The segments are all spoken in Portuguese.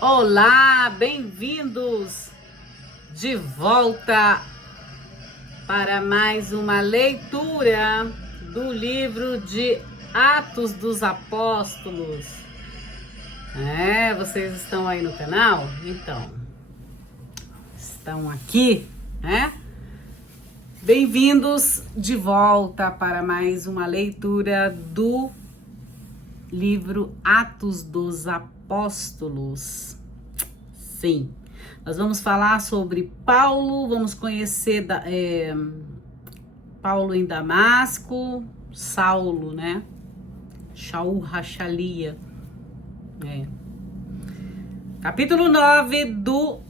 Olá, bem-vindos de volta para mais uma leitura do livro de Atos dos Apóstolos. Vocês estão aí no canal? Então, estão aqui, né? Bem-vindos de volta para mais uma leitura do livro Atos dos Apóstolos. Sim, nós vamos falar sobre Paulo, vamos conhecer Paulo em Damasco, Saulo, né? Shaul Hachalia. Capítulo 9 do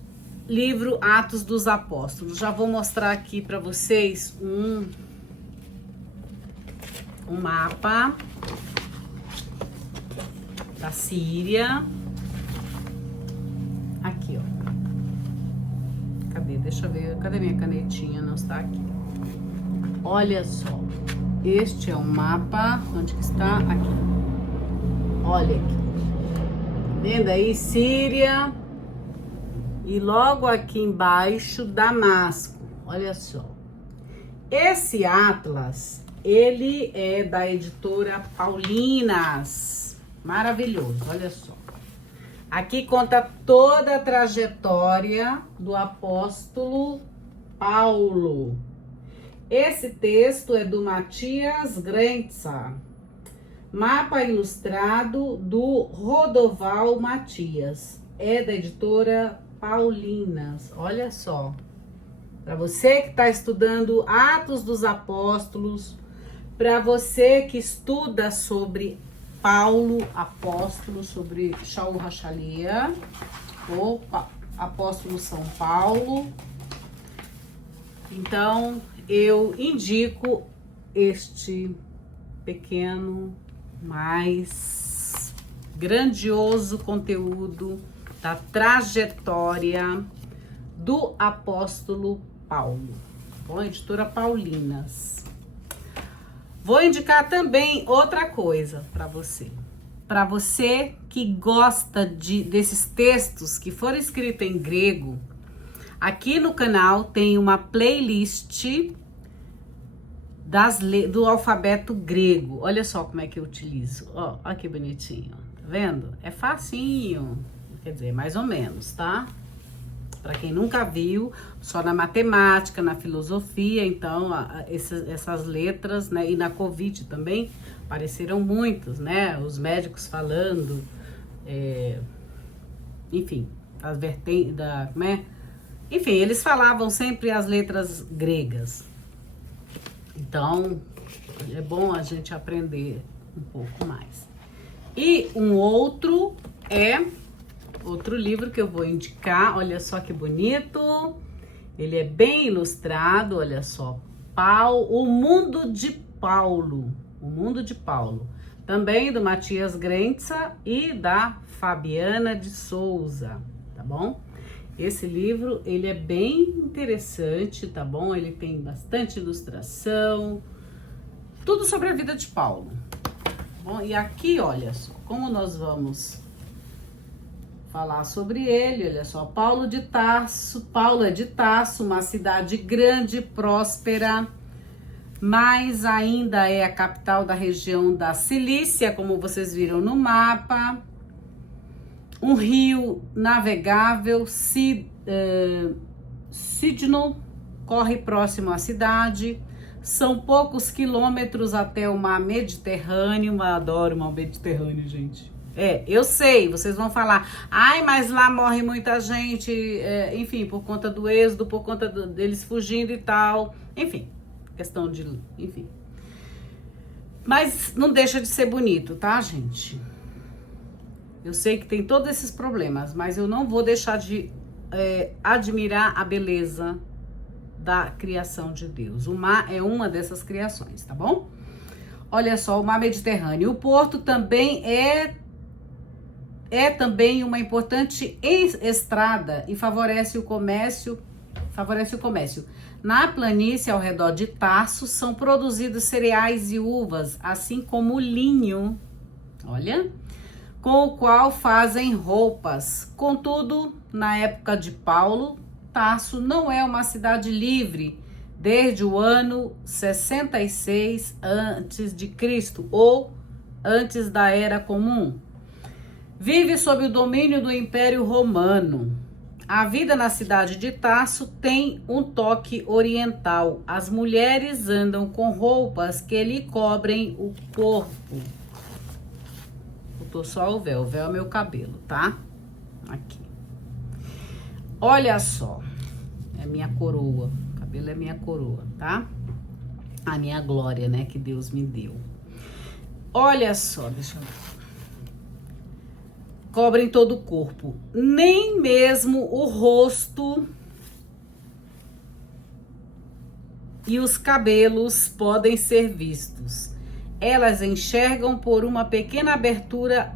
livro Atos dos Apóstolos. Já vou mostrar aqui para vocês um mapa da Síria. Aqui, ó. Cadê? Deixa eu ver. Cadê minha canetinha? Não está aqui. Olha só. Este é o mapa. Onde que está? Aqui. Olha aqui. Vendo aí? Síria. E logo aqui embaixo, Damasco. Olha só. Esse atlas, ele é da editora Paulinas. Maravilhoso, olha só. Aqui conta toda a trajetória do apóstolo Paulo. Esse texto é do Matias Grenza. Mapa ilustrado do Rodoval Matias. É da editora Paulinas. Olha só. Para você que está estudando Atos dos Apóstolos, para você que estuda sobre Paulo, apóstolo, sobre Shaul Hachalia, ou apóstolo São Paulo. Então, eu indico este pequeno, mas grandioso conteúdo da trajetória do apóstolo Paulo. Bom, editora Paulinas. Vou indicar também outra coisa para você. Para você que gosta desses textos que foram escritos em grego, aqui no canal tem uma playlist do alfabeto grego. Olha só como é que eu utilizo. Ó, olha que bonitinho. Tá vendo? É facinho. Quer dizer, mais ou menos, tá? Para quem nunca viu, só na matemática, na filosofia, então essas letras, né? E na Covid também apareceram muitos, né? Os médicos falando, enfim, as vertentes enfim, eles falavam sempre as letras gregas. Então, é bom a gente aprender um pouco mais. E um outro livro que eu vou indicar, olha só que bonito, ele é bem ilustrado, olha só, O Mundo de Paulo, também do Matias Grenza e da Fabiana de Souza, tá bom? Esse livro, ele é bem interessante, tá bom? Ele tem bastante ilustração, tudo sobre a vida de Paulo, tá bom? E aqui, olha só, como nós vamos falar sobre ele, olha só, Paulo é de Tarso, uma cidade grande, próspera, mas ainda é a capital da região da Cilícia, como vocês viram no mapa. Um rio navegável, Cidno, corre próximo à cidade. São poucos quilômetros até o mar Mediterrâneo. Eu adoro o mar Mediterrâneo, gente. Eu sei, vocês vão falar, ai, mas lá morre muita gente, enfim, por conta do êxodo, por conta deles fugindo e tal, enfim, questão de, enfim. Mas não deixa de ser bonito, tá, gente? Eu sei que tem todos esses problemas, mas eu não vou deixar de admirar a beleza da criação de Deus. O mar é uma dessas criações, tá bom? Olha só, o mar Mediterrâneo. O porto também é também uma importante estrada e favorece o comércio Na planície ao redor de Tarso são produzidos cereais e uvas, assim como o linho, olha, com o qual fazem roupas. Contudo, na época de Paulo, Tarso não é uma cidade livre desde o ano 66 a.C. ou antes da Era Comum. Vive sob o domínio do Império Romano. A vida na cidade de Tarso tem um toque oriental. As mulheres andam com roupas que lhe cobrem o corpo. Botou só o véu é meu cabelo, tá? Aqui. Olha só, é minha coroa. O cabelo é minha coroa, tá? A minha glória, né, que Deus me deu. Olha só, deixa eu ver. Cobrem todo o corpo, nem mesmo o rosto e os cabelos podem ser vistos. Elas enxergam por uma pequena abertura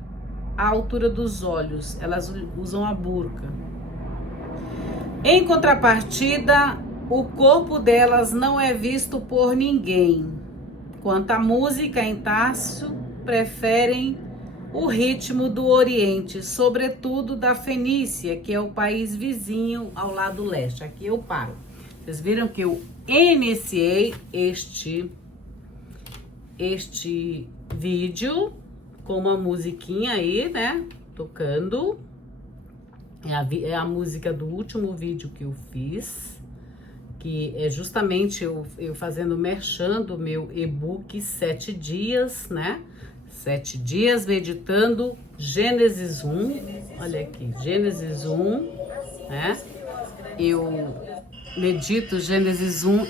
à altura dos olhos. Elas usam a burca. Em contrapartida, o corpo delas não é visto por ninguém. Quanto à música, em Tarso, preferem o ritmo do Oriente, sobretudo da Fenícia, que é o país vizinho ao lado leste. Aqui eu paro. Vocês viram que eu iniciei este vídeo com uma musiquinha aí, né? Tocando. É a música do último vídeo que eu fiz, que é justamente eu fazendo merchan do meu e-book 7 dias, né? 7 dias meditando Gênesis 1. Olha aqui, Gênesis 1, né? Eu medito Gênesis 1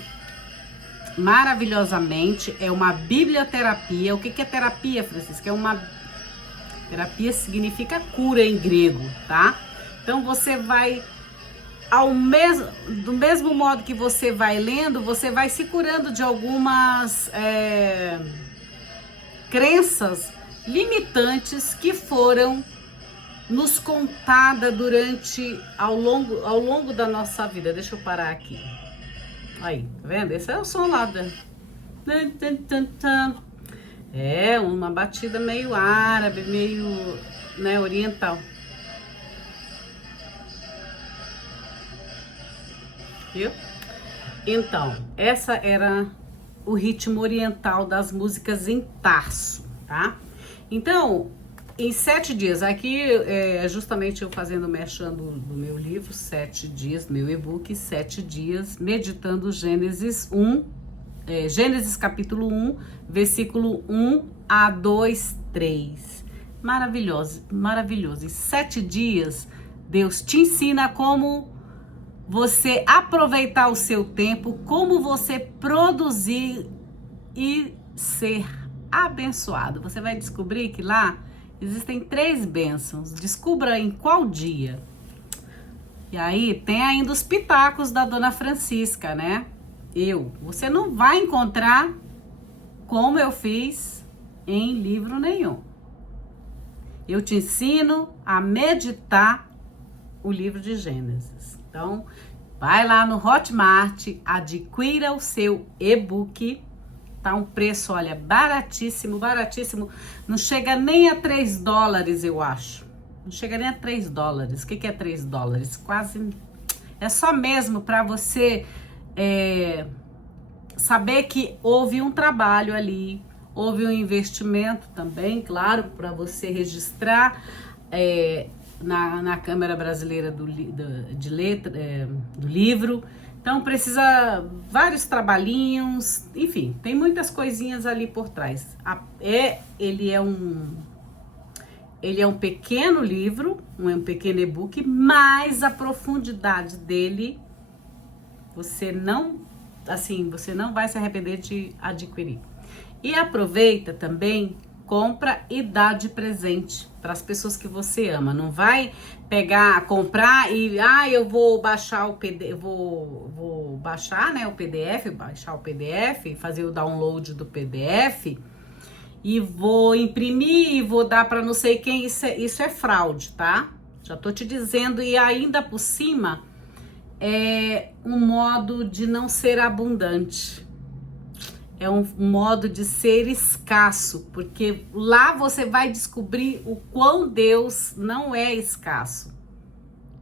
maravilhosamente. É uma biblioterapia. O que é terapia, Francisca? Terapia significa cura em grego, tá? Então você vai do mesmo modo que você vai lendo, você vai se curando de algumas crenças limitantes que foram nos contadas ao longo da nossa vida. Deixa eu parar aqui. Aí, tá vendo? Esse é o som lá da... É uma batida meio árabe, meio, né, oriental. Viu? Então, essa era o ritmo oriental das músicas em Tarso, tá? Então, em 7 dias, aqui é justamente eu fazendo merchan do meu livro, 7 dias, meu e-book, 7 dias, meditando Gênesis 1, Gênesis capítulo 1, versículo 1 a 2, 3. Maravilhoso, maravilhoso. Em 7 dias, Deus te ensina como você aproveitar o seu tempo, como você produzir e ser abençoado. Você vai descobrir que lá existem 3 bênçãos. Descubra em qual dia. E aí tem ainda os pitacos da Dona Francisca, né? Você não vai encontrar como eu fiz em livro nenhum. Eu te ensino a meditar o livro de Gênesis. Então, vai lá no Hotmart, adquira o seu e-book. Tá um preço, olha, baratíssimo, baratíssimo. Não chega nem a $3, eu acho. Não chega nem a $3. O que é $3? Quase... É só mesmo para você saber que houve um trabalho ali, houve um investimento também, claro, para você registrar na Câmara Brasileira do Livro. Então precisa vários trabalhinhos, enfim, tem muitas coisinhas ali por trás. Ele é um pequeno livro, um pequeno e-book, mas a profundidade dele você não vai se arrepender de adquirir. E aproveita também, compra e dá de presente para as pessoas que você ama. Não vai comprar e eu vou baixar o PDF, vou baixar, né, o PDF, baixar o PDF, fazer o download do PDF e vou imprimir e vou dar para não sei quem. Isso é fraude, tá? Já tô te dizendo. E ainda por cima é um modo de não ser abundante. É um modo de ser escasso, porque lá você vai descobrir o quão Deus não é escasso,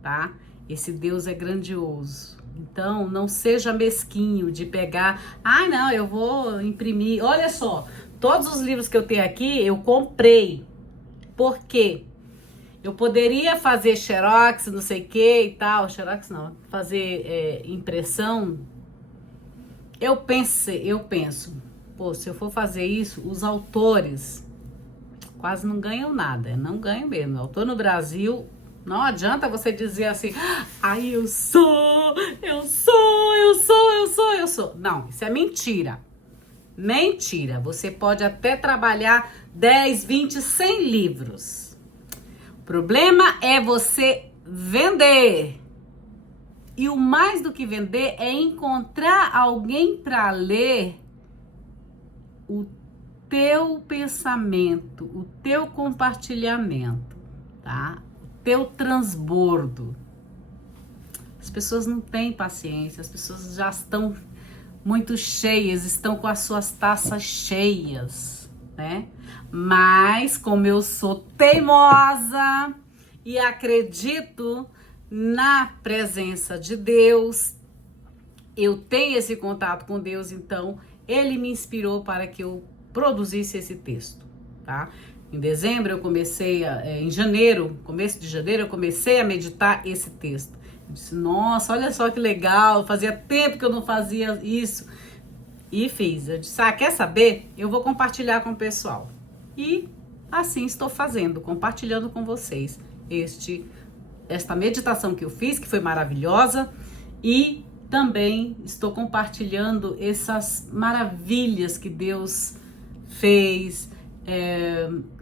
tá? Esse Deus é grandioso. Então, não seja mesquinho de pegar, não, eu vou imprimir. Olha só, todos os livros que eu tenho aqui, eu comprei. Por quê? Eu poderia fazer xerox, não sei o que e tal, xerox não, fazer impressão. Eu penso, pô, se eu for fazer isso, os autores quase não ganham nada, não ganham mesmo. O autor no Brasil, não adianta você dizer assim, eu sou. Não, isso é mentira. Mentira, você pode até trabalhar 10, 20, 100 livros. O problema é você vender. E o mais do que vender é encontrar alguém para ler o teu pensamento, o teu compartilhamento, tá? O teu transbordo. As pessoas não têm paciência, as pessoas já estão muito cheias, estão com as suas taças cheias, né? Mas como eu sou teimosa e acredito na presença de Deus, eu tenho esse contato com Deus, então ele me inspirou para que eu produzisse esse texto, tá? Em dezembro eu comecei, em janeiro, começo de janeiro, eu comecei a meditar esse texto. Eu disse, nossa, olha só que legal, fazia tempo que eu não fazia isso. E fiz. Eu disse, quer saber? Eu vou compartilhar com o pessoal. E assim estou fazendo, compartilhando com vocês esta meditação que eu fiz, que foi maravilhosa, e também estou compartilhando essas maravilhas que Deus fez,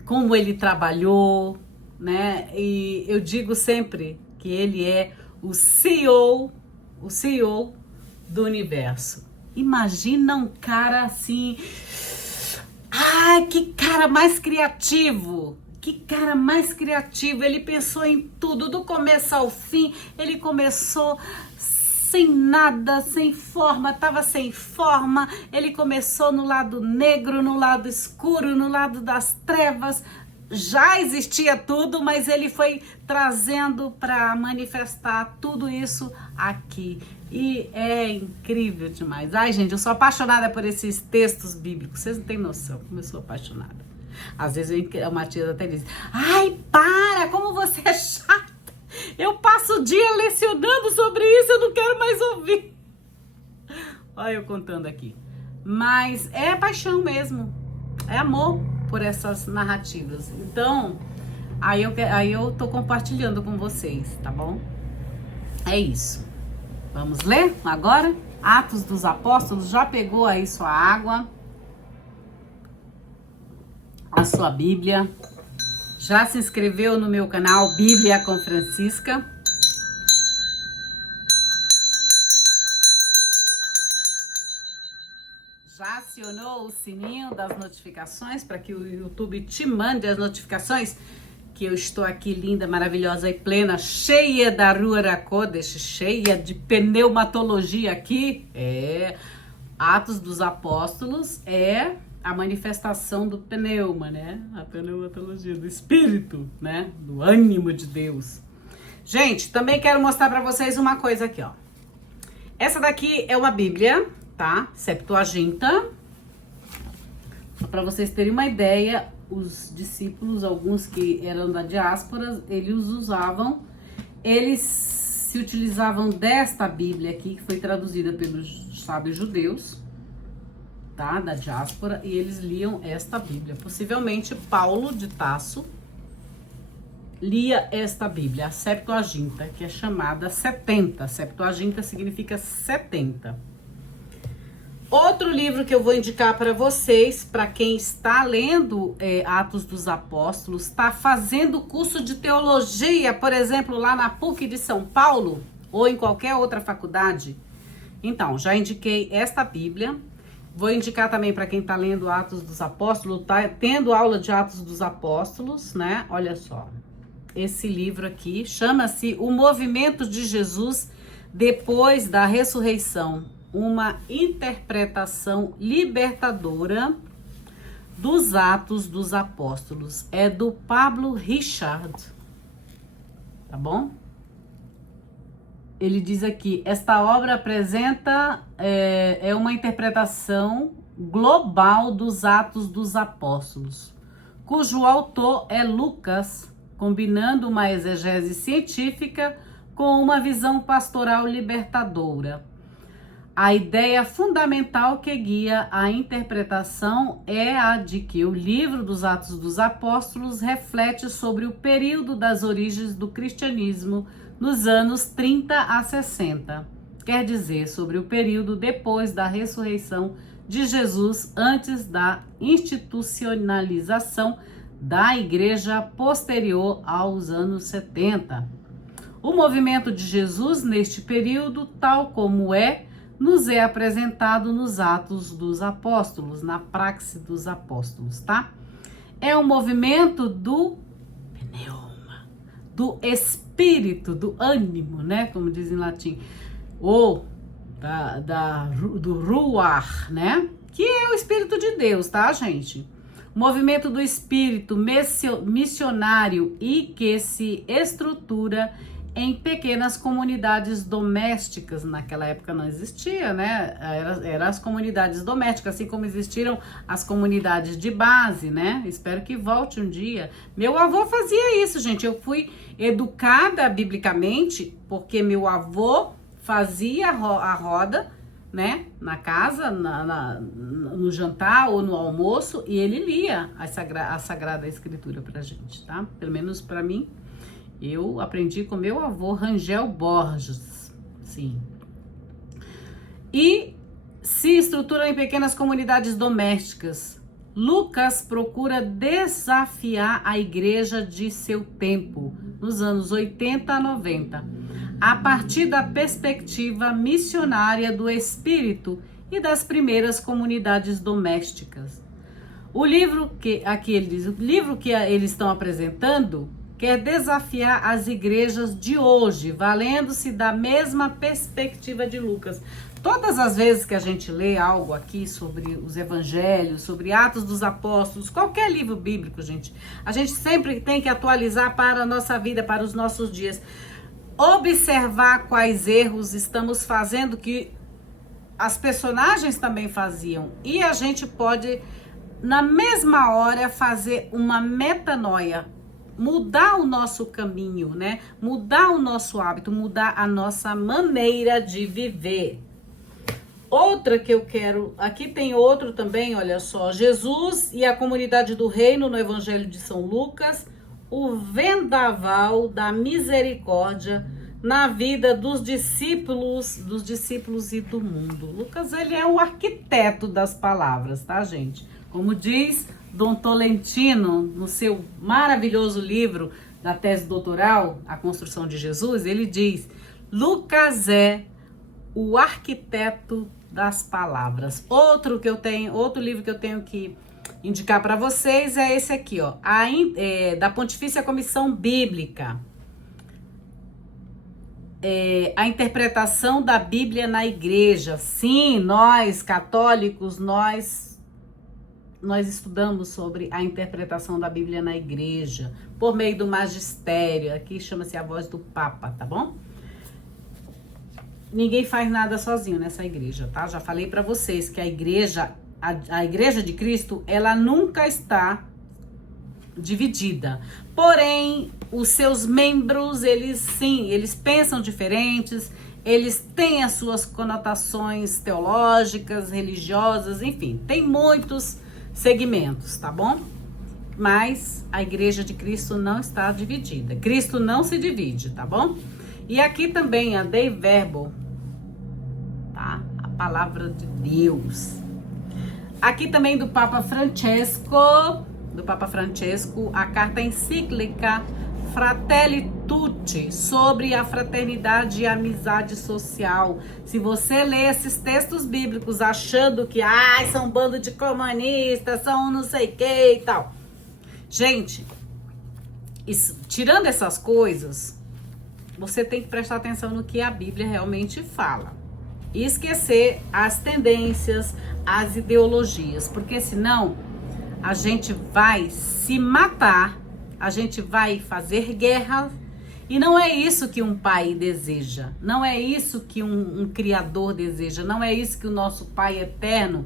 como Ele trabalhou, né? E eu digo sempre que Ele é o CEO do universo. Imagina um cara assim, que cara mais criativo. Que cara mais criativo, ele pensou em tudo, do começo ao fim. Ele começou sem nada, sem forma, estava sem forma. Ele começou no lado negro, no lado escuro, no lado das trevas. Já existia tudo, mas ele foi trazendo para manifestar tudo isso aqui. E é incrível demais. Gente, eu sou apaixonada por esses textos bíblicos. Vocês não têm noção como eu sou apaixonada. Às vezes a Matias até diz, para, como você é chata. Eu passo o dia lecionando sobre isso, eu não quero mais ouvir. Olha eu contando aqui. Mas é paixão mesmo, é amor por essas narrativas. Então, aí eu tô compartilhando com vocês, tá bom? É isso. Vamos ler agora? Atos dos Apóstolos, já pegou aí sua água? A sua Bíblia, já se inscreveu no meu canal Bíblia com Francisca? Já acionou o sininho das notificações para que o YouTube te mande as notificações que eu estou aqui linda, maravilhosa e plena, cheia da Ruach HaKodesh, cheia de pneumatologia aqui? Atos dos Apóstolos é a manifestação do pneuma, né? A pneumatologia, do espírito, né? Do ânimo de Deus. Gente, também quero mostrar para vocês uma coisa aqui, ó. Essa daqui é uma Bíblia, tá? Septuaginta. Para vocês terem uma ideia, os discípulos, alguns que eram da diáspora, eles se utilizavam desta Bíblia aqui, que foi traduzida pelos sábios judeus, tá, da diáspora, e eles liam esta Bíblia. Possivelmente Paulo de Tarso lia esta Bíblia, a Septuaginta, que é chamada 70. Septuaginta significa 70. Outro livro que eu vou indicar para vocês, para quem está lendo Atos dos Apóstolos, está fazendo curso de teologia, por exemplo, lá na PUC de São Paulo, ou em qualquer outra faculdade. Então, já indiquei esta Bíblia. Vou indicar também para quem está lendo Atos dos Apóstolos, tá tendo aula de Atos dos Apóstolos, né? Olha só, esse livro aqui chama-se O Movimento de Jesus depois da ressurreição, uma interpretação libertadora dos Atos dos Apóstolos. É do Pablo Richard, tá bom? Ele diz aqui, esta obra apresenta uma interpretação global dos Atos dos Apóstolos, cujo autor é Lucas, combinando uma exegese científica com uma visão pastoral libertadora. A ideia fundamental que guia a interpretação é a de que o livro dos Atos dos Apóstolos reflete sobre o período das origens do cristianismo nos anos 30 a 60, quer dizer, sobre o período depois da ressurreição de Jesus, antes da institucionalização da igreja posterior aos anos 70. O movimento de Jesus neste período, tal como nos é apresentado nos Atos dos Apóstolos, na praxe dos apóstolos, tá? É um movimento do pneuma, do espírito, do ânimo, né? Como diz em latim, ou do ruach, né? Que é o Espírito de Deus, tá, gente? O movimento do espírito missionário e que se estrutura em pequenas comunidades domésticas. Naquela época não existia, né? Eram as comunidades domésticas, assim como existiram as comunidades de base, né? Espero que volte um dia. Meu avô fazia isso, gente. Eu fui educada biblicamente porque meu avô fazia a roda, né? Na casa, no jantar ou no almoço, e ele lia a Sagrada Escritura pra gente, tá? Pelo menos pra mim. Eu aprendi com meu avô Rangel Borges, sim. E se estrutura em pequenas comunidades domésticas. Lucas procura desafiar a igreja de seu tempo, nos anos 80 a 90, a partir da perspectiva missionária do Espírito e das primeiras comunidades domésticas. O livro que eles estão apresentando quer desafiar as igrejas de hoje, valendo-se da mesma perspectiva de Lucas. Todas as vezes que a gente lê algo aqui sobre os evangelhos, sobre Atos dos Apóstolos, qualquer livro bíblico, gente, a gente sempre tem que atualizar para a nossa vida, para os nossos dias. Observar quais erros estamos fazendo que as personagens também faziam. E a gente pode, na mesma hora, fazer uma metanoia, mudar o nosso caminho, né? Mudar o nosso hábito, mudar a nossa maneira de viver. Outra que eu quero, aqui tem outro também, olha só, Jesus e a comunidade do reino no Evangelho de São Lucas, o vendaval da misericórdia na vida dos discípulos e do mundo. Lucas, ele é o arquiteto das palavras, tá, gente? Como diz Dom Tolentino, no seu maravilhoso livro da tese doutoral, A Construção de Jesus, ele diz: Lucas é o arquiteto das palavras. Outro livro que eu tenho que indicar para vocês é esse aqui, ó, da Pontifícia Comissão Bíblica. A interpretação da Bíblia na igreja. Sim, nós católicos, nós estudamos sobre a interpretação da Bíblia na igreja, por meio do magistério. Aqui chama-se a voz do Papa, tá bom? Ninguém faz nada sozinho nessa igreja, tá? Já falei para vocês que a igreja de Cristo, ela nunca está dividida. Porém, os seus membros, eles pensam diferentes, eles têm as suas conotações teológicas, religiosas, enfim, tem muitos segmentos, tá bom? Mas a igreja de Cristo não está dividida. Cristo não se divide, tá bom? E aqui também a Dei Verbo, tá? A palavra de Deus. Aqui também do Papa Francesco, a carta encíclica Fratelli Tutti, sobre a fraternidade e amizade social. Se você lê esses textos bíblicos achando que são um bando de comunistas, são não sei o que e tal. Gente, tirando essas coisas, você tem que prestar atenção no que a Bíblia realmente fala. E esquecer as tendências, as ideologias, porque senão a gente vai se matar, a gente vai fazer guerra, e não é isso que um pai deseja, não é isso que um criador deseja, não é isso que o nosso Pai eterno,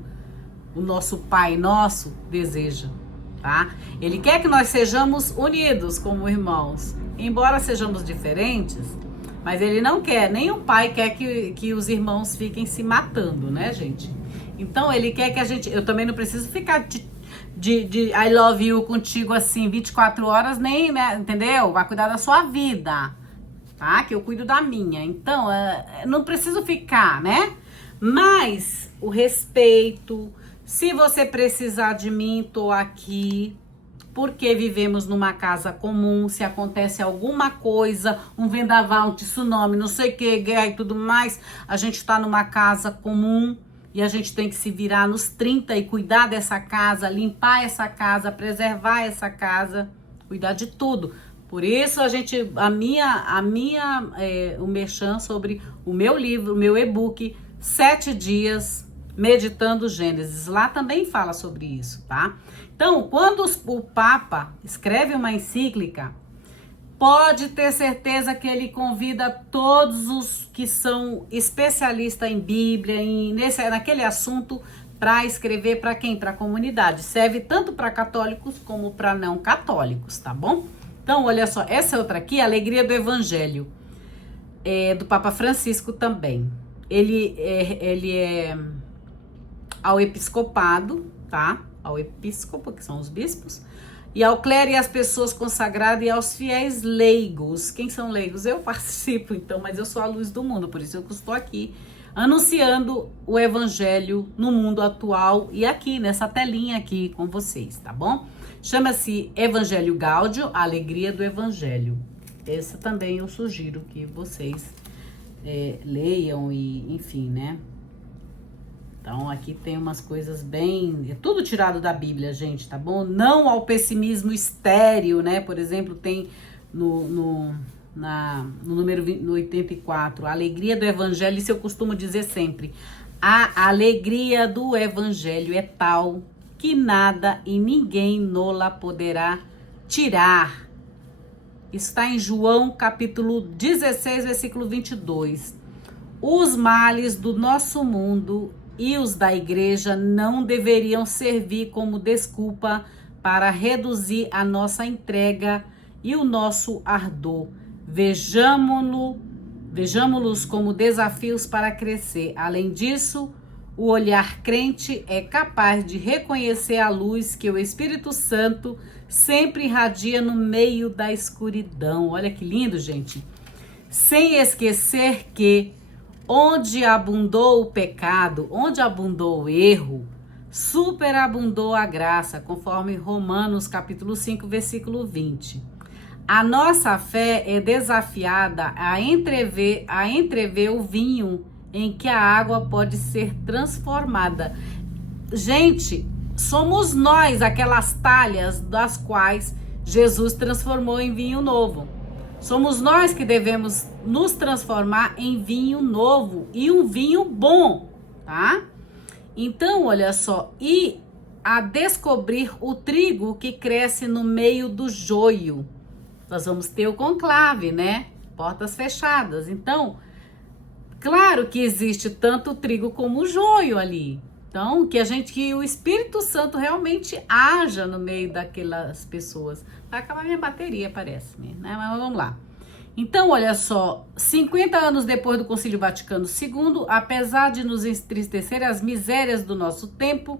o nosso Pai nosso deseja, tá? Ele quer que nós sejamos unidos como irmãos, embora sejamos diferentes, mas ele não quer, nem o pai quer que os irmãos fiquem se matando, né, gente? Então ele quer que a gente, eu também não preciso ficar de I love you contigo assim 24 horas, nem, né, entendeu? Vai cuidar da sua vida, tá? Que eu cuido da minha. Então, não preciso ficar, né? Mas o respeito, se você precisar de mim, tô aqui, porque vivemos numa casa comum. Se acontece alguma coisa, um vendaval, um tsunami, não sei o que, guerra e tudo mais, a gente tá numa casa comum. E a gente tem que se virar nos 30 e cuidar dessa casa, limpar essa casa, preservar essa casa, cuidar de tudo. Por isso o merchan sobre o meu livro, o meu e-book, 7 dias meditando Gênesis. Lá também fala sobre isso, tá? Então, quando o Papa escreve uma encíclica, pode ter certeza que ele convida todos os que são especialistas em Bíblia, naquele assunto, para escrever para quem? Para a comunidade. Serve tanto para católicos como para não católicos, tá bom? Então, olha só, essa outra aqui, Alegria do Evangelho, do Papa Francisco também. Ele é ao episcopado, tá? Ao episcopo, que são os bispos, e ao clero e às pessoas consagradas e aos fiéis leigos. Quem são leigos? Eu participo, então, mas eu sou a luz do mundo, por isso eu estou aqui anunciando o evangelho no mundo atual e aqui, nessa telinha aqui com vocês, tá bom? Chama-se Evangelho Gáudio, a Alegria do Evangelho. Essa também eu sugiro que vocês leiam e, enfim, né? Então, aqui tem umas coisas bem... É tudo tirado da Bíblia, gente, tá bom? Não ao pessimismo estéril, né? Por exemplo, tem no número 84, a alegria do Evangelho. Isso eu costumo dizer sempre. A alegria do Evangelho é tal que nada e ninguém nola poderá tirar. Isso está em João, capítulo 16, versículo 22. Os males do nosso mundo e os da igreja não deveriam servir como desculpa para reduzir a nossa entrega e o nosso ardor. Vejamo-los como desafios para crescer. Além disso, o olhar crente é capaz de reconhecer a luz que o Espírito Santo sempre irradia no meio da escuridão. Olha que lindo, gente. Sem esquecer que onde abundou o pecado, onde abundou o erro, superabundou a graça, conforme Romanos capítulo 5, versículo 20. A nossa fé é desafiada a entrever o vinho em que a água pode ser transformada. Gente, somos nós aquelas talhas das quais Jesus transformou em vinho novo. Somos nós que devemos nos transformar em vinho novo e um vinho bom, tá? Então, olha só, e a descobrir o trigo que cresce no meio do joio. Nós vamos ter o conclave, né? Portas fechadas. Então, claro que existe tanto o trigo como o joio ali. Então, que o Espírito Santo realmente haja no meio daquelas pessoas. Vai acabar minha bateria, parece-me, né? Mas vamos lá. Então, olha só, 50 anos depois do Concílio Vaticano II, apesar de nos entristecer as misérias do nosso tempo,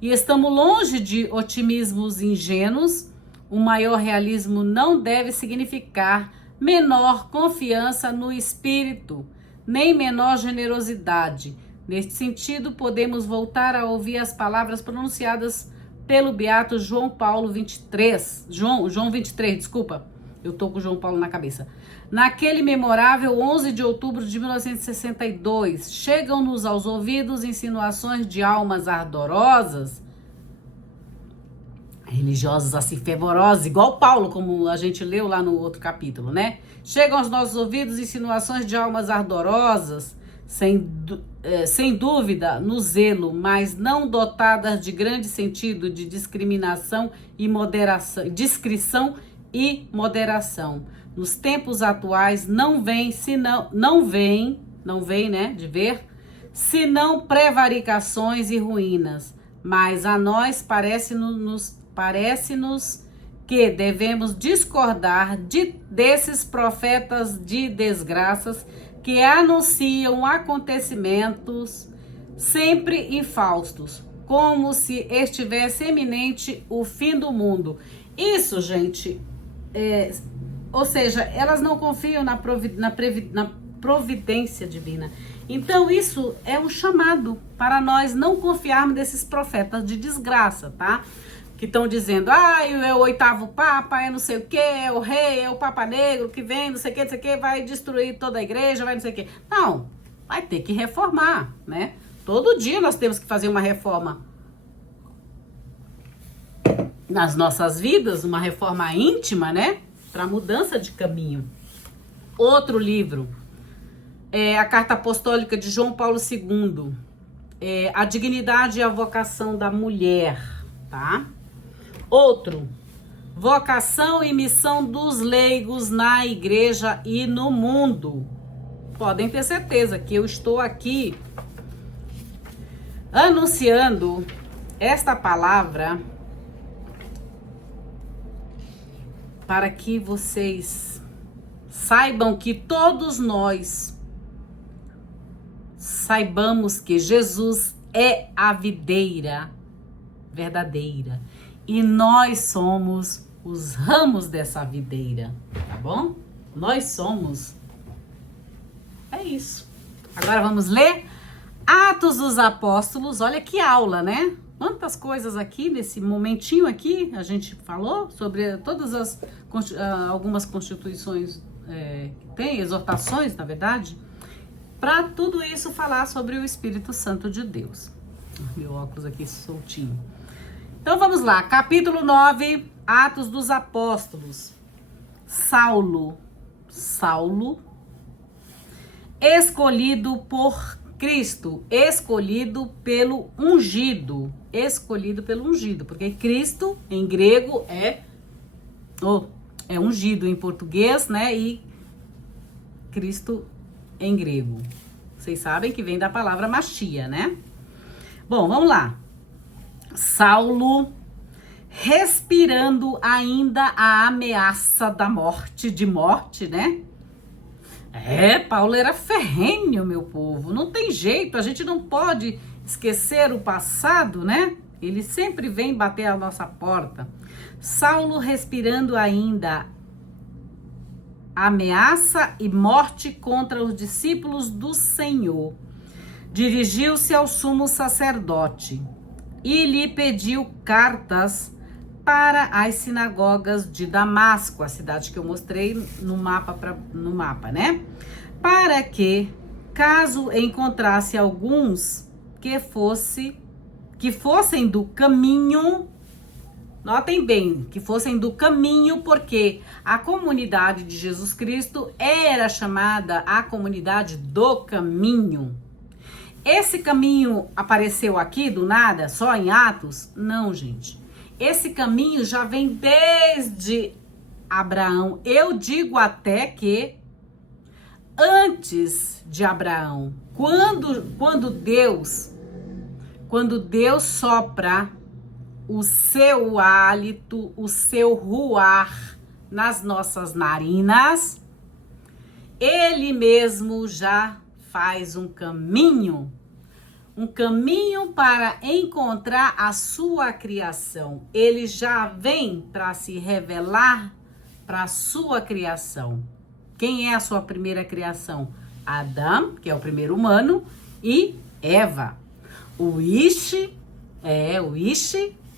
e estamos longe de otimismos ingênuos, o maior realismo não deve significar menor confiança no Espírito, nem menor generosidade. Neste sentido, podemos voltar a ouvir as palavras pronunciadas pelo beato João Paulo 23. João 23, desculpa. Eu tô com o João Paulo na cabeça. Naquele memorável 11 de outubro de 1962, chegam-nos aos ouvidos insinuações de almas ardorosas, religiosos assim fervorosos, igual Paulo, como a gente leu lá no outro capítulo, né? Chegam aos nossos ouvidos insinuações de almas ardorosas, sem dúvida, no zelo, mas não dotadas de grande sentido de discriminação e moderação, discrição e moderação. Nos tempos atuais não vem, né, de ver, senão prevaricações e ruínas. Mas a nós parece-nos que devemos discordar desses profetas de desgraças que anunciam acontecimentos sempre infaustos, como se estivesse eminente o fim do mundo. Isso, gente, ou seja, elas não confiam na providência divina. Então, isso é um chamado para nós não confiarmos desses profetas de desgraça, tá? Que estão dizendo, é o oitavo papa, é não sei o que, é o rei, é o papa negro que vem, não sei o que, vai destruir toda a igreja, vai não sei o que. Não, vai ter que reformar, né? Todo dia nós temos que fazer uma reforma nas nossas vidas, uma reforma íntima, né? Para mudança de caminho. Outro livro é a Carta Apostólica de João Paulo II, a dignidade e a vocação da mulher, tá? Outro, vocação e missão dos leigos na igreja e no mundo. Podem ter certeza que eu estou aqui anunciando esta palavra para que vocês saibam que todos nós saibamos que Jesus é a videira verdadeira e nós somos os ramos dessa videira, tá bom? Nós somos. É isso. Agora vamos ler Atos dos Apóstolos. Olha que aula, né? Quantas coisas aqui, nesse momentinho aqui, a gente falou sobre todas algumas constituições que tem, exortações, na verdade, para tudo isso falar sobre o Espírito Santo de Deus. Meu óculos aqui soltinho. Então vamos lá, capítulo 9, Atos dos Apóstolos. Saulo, escolhido por Cristo, escolhido pelo ungido, porque Cristo em grego é ungido em português, né? E Cristo em grego. Vocês sabem que vem da palavra Machia, né? Bom, vamos lá. Saulo, respirando ainda a ameaça da morte, né? Paulo era ferrenho, meu povo. Não tem jeito, a gente não pode esquecer o passado, né? Ele sempre vem bater a nossa porta. Saulo, respirando ainda ameaça e morte contra os discípulos do Senhor, dirigiu-se ao sumo sacerdote e lhe pediu cartas para as sinagogas de Damasco, a cidade que eu mostrei no mapa, né? Para que, caso encontrasse alguns que fossem do caminho, notem bem, que fossem do caminho, porque a comunidade de Jesus Cristo era chamada a comunidade do caminho. Esse caminho apareceu aqui do nada, só em Atos? Não, gente. Esse caminho já vem desde Abraão. Eu digo até que antes de Abraão, quando Deus sopra o seu hálito, o seu ruar nas nossas narinas, ele mesmo já faz um caminho para encontrar a sua criação. Ele já vem para se revelar para a sua criação. Quem é a sua primeira criação? Adão, que é o primeiro humano, e Eva. O Ish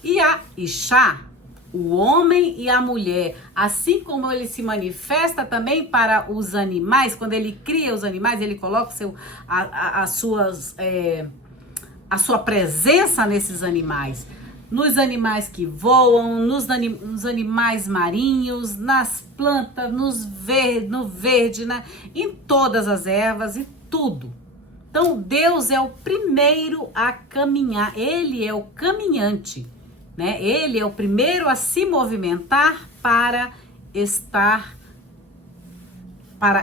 e a Ishá, o homem e a mulher. Assim como ele se manifesta também para os animais, quando ele cria os animais, ele coloca a sua presença nesses animais. nos animais que voam, nos animais marinhos, nas plantas, no verde, né? Em todas as ervas e tudo. Então, Deus é o primeiro a caminhar, Ele é o caminhante, né? Ele é o primeiro a se movimentar para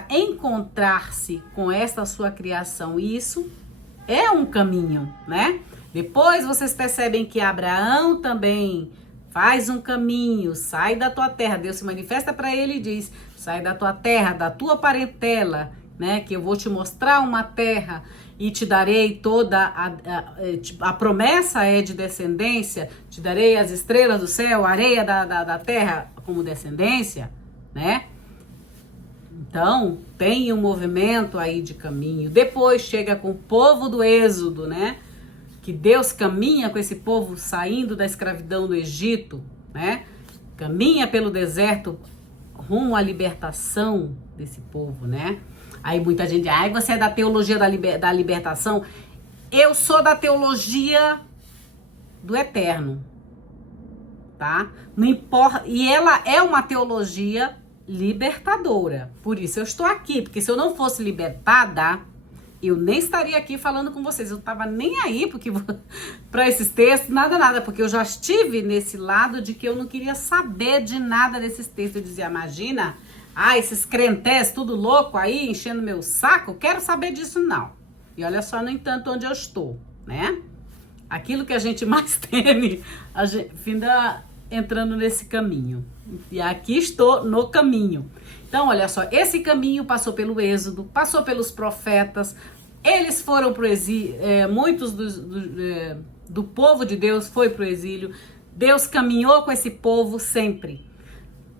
encontrar-se com esta sua criação. E isso é um caminho, né? Depois vocês percebem que Abraão também faz um caminho, sai da tua terra. Deus se manifesta para ele e diz: sai da tua terra, da tua parentela, né? Que eu vou te mostrar uma terra e te darei toda a promessa é de descendência, te darei as estrelas do céu, a areia da terra como descendência, né? Então, tem um movimento aí de caminho. Depois chega com o povo do Êxodo, né? Que Deus caminha com esse povo saindo da escravidão do Egito, né? Caminha pelo deserto rumo à libertação desse povo, né? Aí muita gente diz: você é da teologia da libertação. Eu sou da teologia do eterno, tá? Não importa. E ela é uma teologia libertadora. Por isso eu estou aqui, porque se eu não fosse libertada, eu nem estaria aqui falando com vocês. Eu não tava nem aí para esses textos, nada, porque eu já estive nesse lado de que eu não queria saber de nada desses textos. Eu dizia: imagina, esses crentes tudo louco aí, enchendo meu saco, quero saber disso não. E olha só, no entanto, onde eu estou, né? Aquilo que a gente mais teme, a gente finda entrando nesse caminho. E aqui estou no caminho. Então, olha só, esse caminho passou pelo Êxodo, passou pelos profetas, eles foram para o exílio, muitos do povo de Deus foi para o exílio, Deus caminhou com esse povo sempre,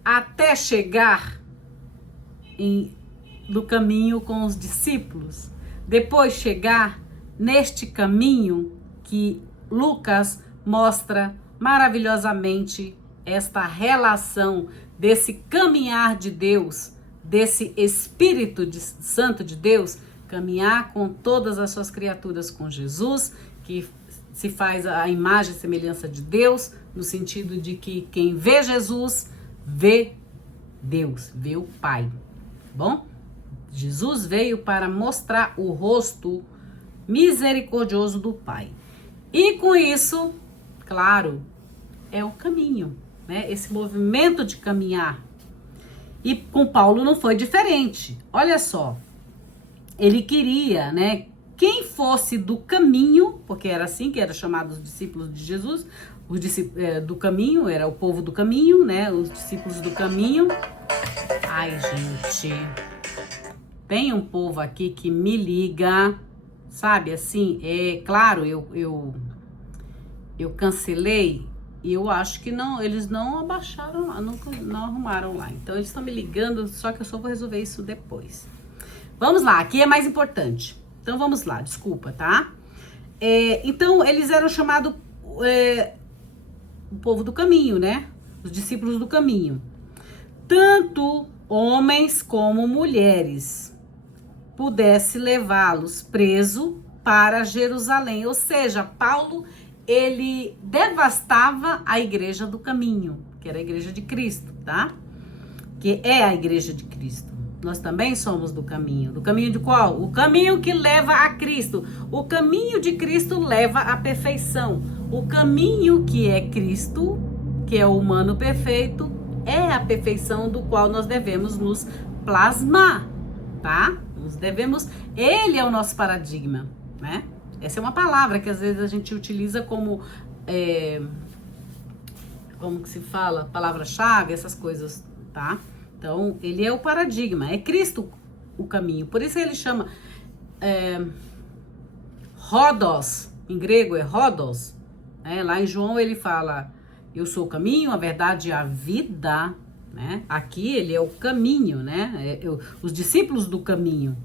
até chegar no caminho com os discípulos, depois chegar neste caminho que Lucas mostra maravilhosamente esta relação desse caminhar de Deus, desse Espírito Santo de Deus, caminhar com todas as suas criaturas, com Jesus, que se faz a imagem e semelhança de Deus, no sentido de que quem vê Jesus, vê Deus, vê o Pai, bom? Jesus veio para mostrar o rosto misericordioso do Pai. E com isso, claro, é o caminho, né? Esse movimento de caminhar. E com Paulo não foi diferente. Olha só, ele queria, né, quem fosse do caminho, porque era assim que eram chamados os discípulos de Jesus, os discípulos do caminho, era o povo do caminho, né, os discípulos do caminho. Ai, gente, tem um povo aqui que me liga, sabe, assim, claro, eu cancelei. E eu acho que não, eles não abaixaram lá, não arrumaram lá. Então, eles estão me ligando, só que eu só vou resolver isso depois. Vamos lá, aqui é mais importante. Então, vamos lá, desculpa, tá? Então, eles eram chamados o povo do caminho, né? Os discípulos do caminho. Tanto homens como mulheres pudesse levá-los preso para Jerusalém. Ou seja, Paulo, ele devastava a igreja do caminho, que era a igreja de Cristo, tá? Que é a igreja de Cristo. Nós também somos do caminho. Do caminho de qual? O caminho que leva a Cristo. O caminho de Cristo leva à perfeição. O caminho que é Cristo, que é o humano perfeito, é a perfeição do qual nós devemos nos plasmar, tá? Ele é o nosso paradigma, né? Essa é uma palavra que às vezes a gente utiliza como que se fala? Palavra-chave, essas coisas, tá? Então, ele é o paradigma, é Cristo o caminho. Por isso ele chama Rhodos, em grego é Rhodos. Lá em João ele fala: eu sou o caminho, a verdade e a vida, né? Aqui ele é o caminho, né? Os discípulos do caminho.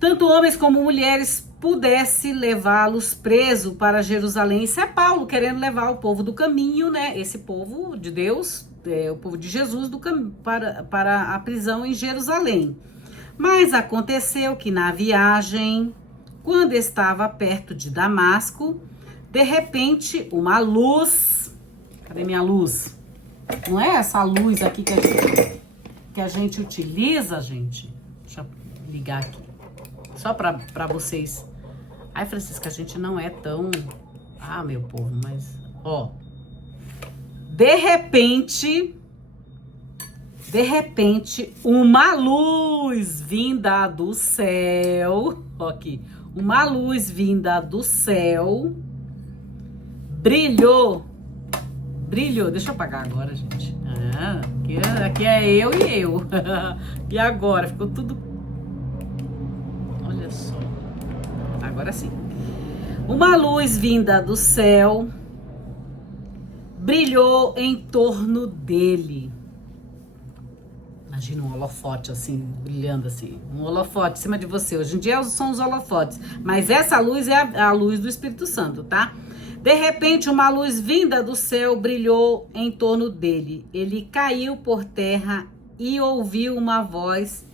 Tanto homens como mulheres pudesse levá-los preso para Jerusalém. Isso é Paulo querendo levar o povo do caminho, né? Esse povo de Deus, o povo de Jesus, para a prisão em Jerusalém. Mas aconteceu que na viagem, quando estava perto de Damasco, De repente, uma luz. Cadê minha luz? Não é essa luz aqui que a gente utiliza, gente? Deixa eu ligar aqui. Só pra vocês. Ai, Francisca, a gente não é tão... Ah, meu povo, mas... Ó. De repente, uma luz vinda do céu. Ó aqui. Uma luz vinda do céu. Brilhou. Deixa eu apagar agora, gente. Aqui é eu e eu. E agora? Ficou tudo... Olha só. Agora sim. Uma luz vinda do céu brilhou em torno dele. Imagina um holofote assim, brilhando assim. Um holofote em cima de você. Hoje em dia são os holofotes. Mas essa luz é a luz do Espírito Santo, tá? De repente, uma luz vinda do céu brilhou em torno dele. Ele caiu por terra e ouviu uma voz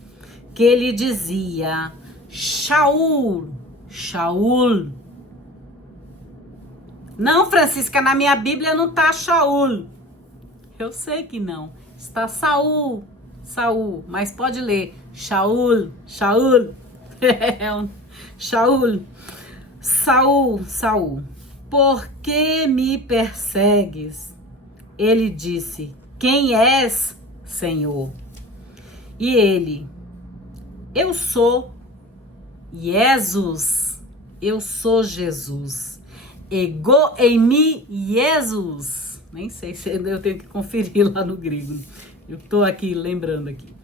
que lhe dizia: Shaul, Shaul. Não, Francisca, na minha Bíblia não tá Shaul. Eu sei que não. Está Saul, Saul. Mas pode ler Shaul, Shaul. Shaul. Saul, Saul. Por que me persegues? Ele disse: Quem és, Senhor? E ele: Eu sou Jesus. Eu sou Jesus. Ego em mim, Jesus. Nem sei se eu tenho que conferir lá no grego. Eu tô aqui lembrando aqui.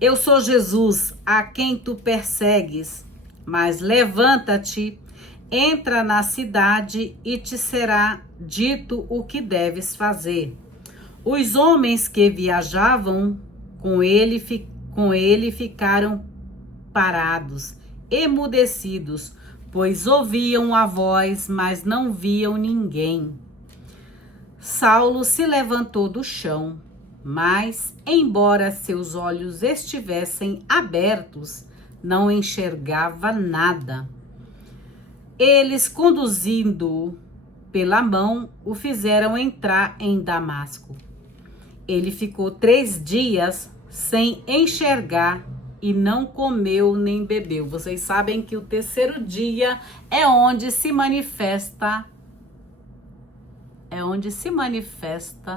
Eu sou Jesus, a quem tu persegues. Mas levanta-te, entra na cidade e te será dito o que deves fazer. Os homens que viajavam com ele ficaram parados, emudecidos, pois ouviam a voz, mas não viam ninguém. Saulo se levantou do chão, mas, embora seus olhos estivessem abertos, não enxergava nada. Eles, conduzindo-o pela mão, o fizeram entrar em Damasco. Ele ficou 3 dias sem enxergar e não comeu nem bebeu. Vocês sabem que o 3º dia é onde se manifesta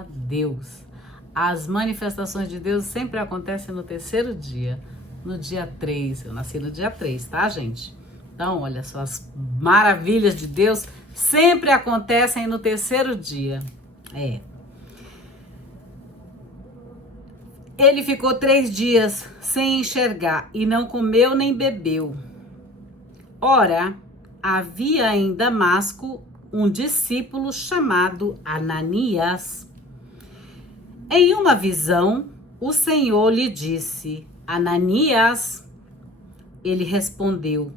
Deus. As manifestações de Deus sempre acontecem no 3º dia, no dia 3. Eu nasci no dia 3, tá, gente? Então, olha só, as maravilhas de Deus sempre acontecem no 3º dia. Ele ficou 3 dias sem enxergar e não comeu nem bebeu. Ora, havia em Damasco um discípulo chamado Ananias. Em uma visão, o Senhor lhe disse: Ananias. Ele respondeu: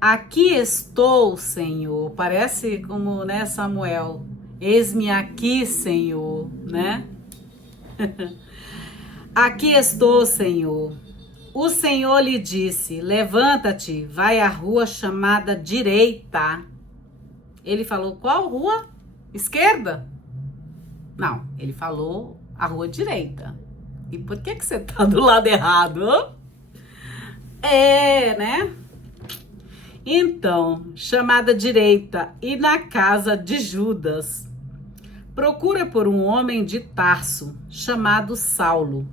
Aqui estou, Senhor. Parece como, né, Samuel? Eis-me aqui, Senhor, né? Aqui estou, Senhor. O Senhor lhe disse: Levanta-te, vai à rua chamada direita. Ele falou: Qual rua? Esquerda? Não, ele falou a rua direita. E por que você tá do lado errado? Né? Então, chamada direita, e na casa de Judas. Procura por um homem de Tarso, chamado Saulo.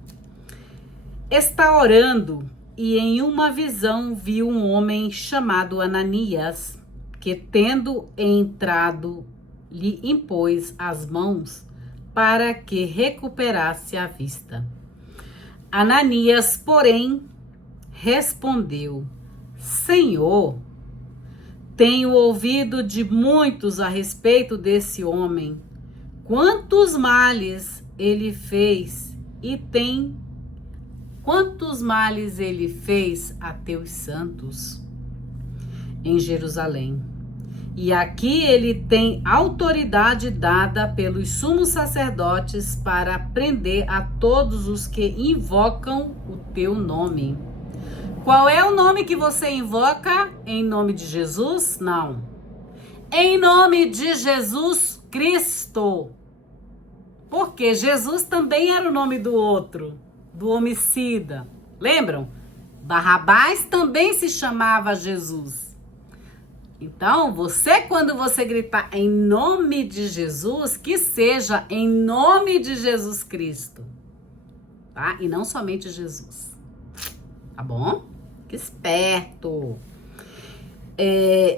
Está orando, e em uma visão viu um homem chamado Ananias, que, tendo entrado, lhe impôs as mãos para que recuperasse a vista. Ananias, porém, respondeu: Senhor, tenho ouvido de muitos a respeito desse homem, quantos males ele fez a teus santos em Jerusalém. E aqui ele tem autoridade dada pelos sumos sacerdotes para prender a todos os que invocam o teu nome. Qual é o nome que você invoca? Em nome de Jesus? Não. em nome de Jesus Cristo. Porque Jesus também era o nome do outro, do homicida. Lembram? Barrabás também se chamava Jesus. Então, quando você gritar em nome de Jesus, que seja em nome de Jesus Cristo. Tá? E não somente Jesus. Tá bom? Que esperto.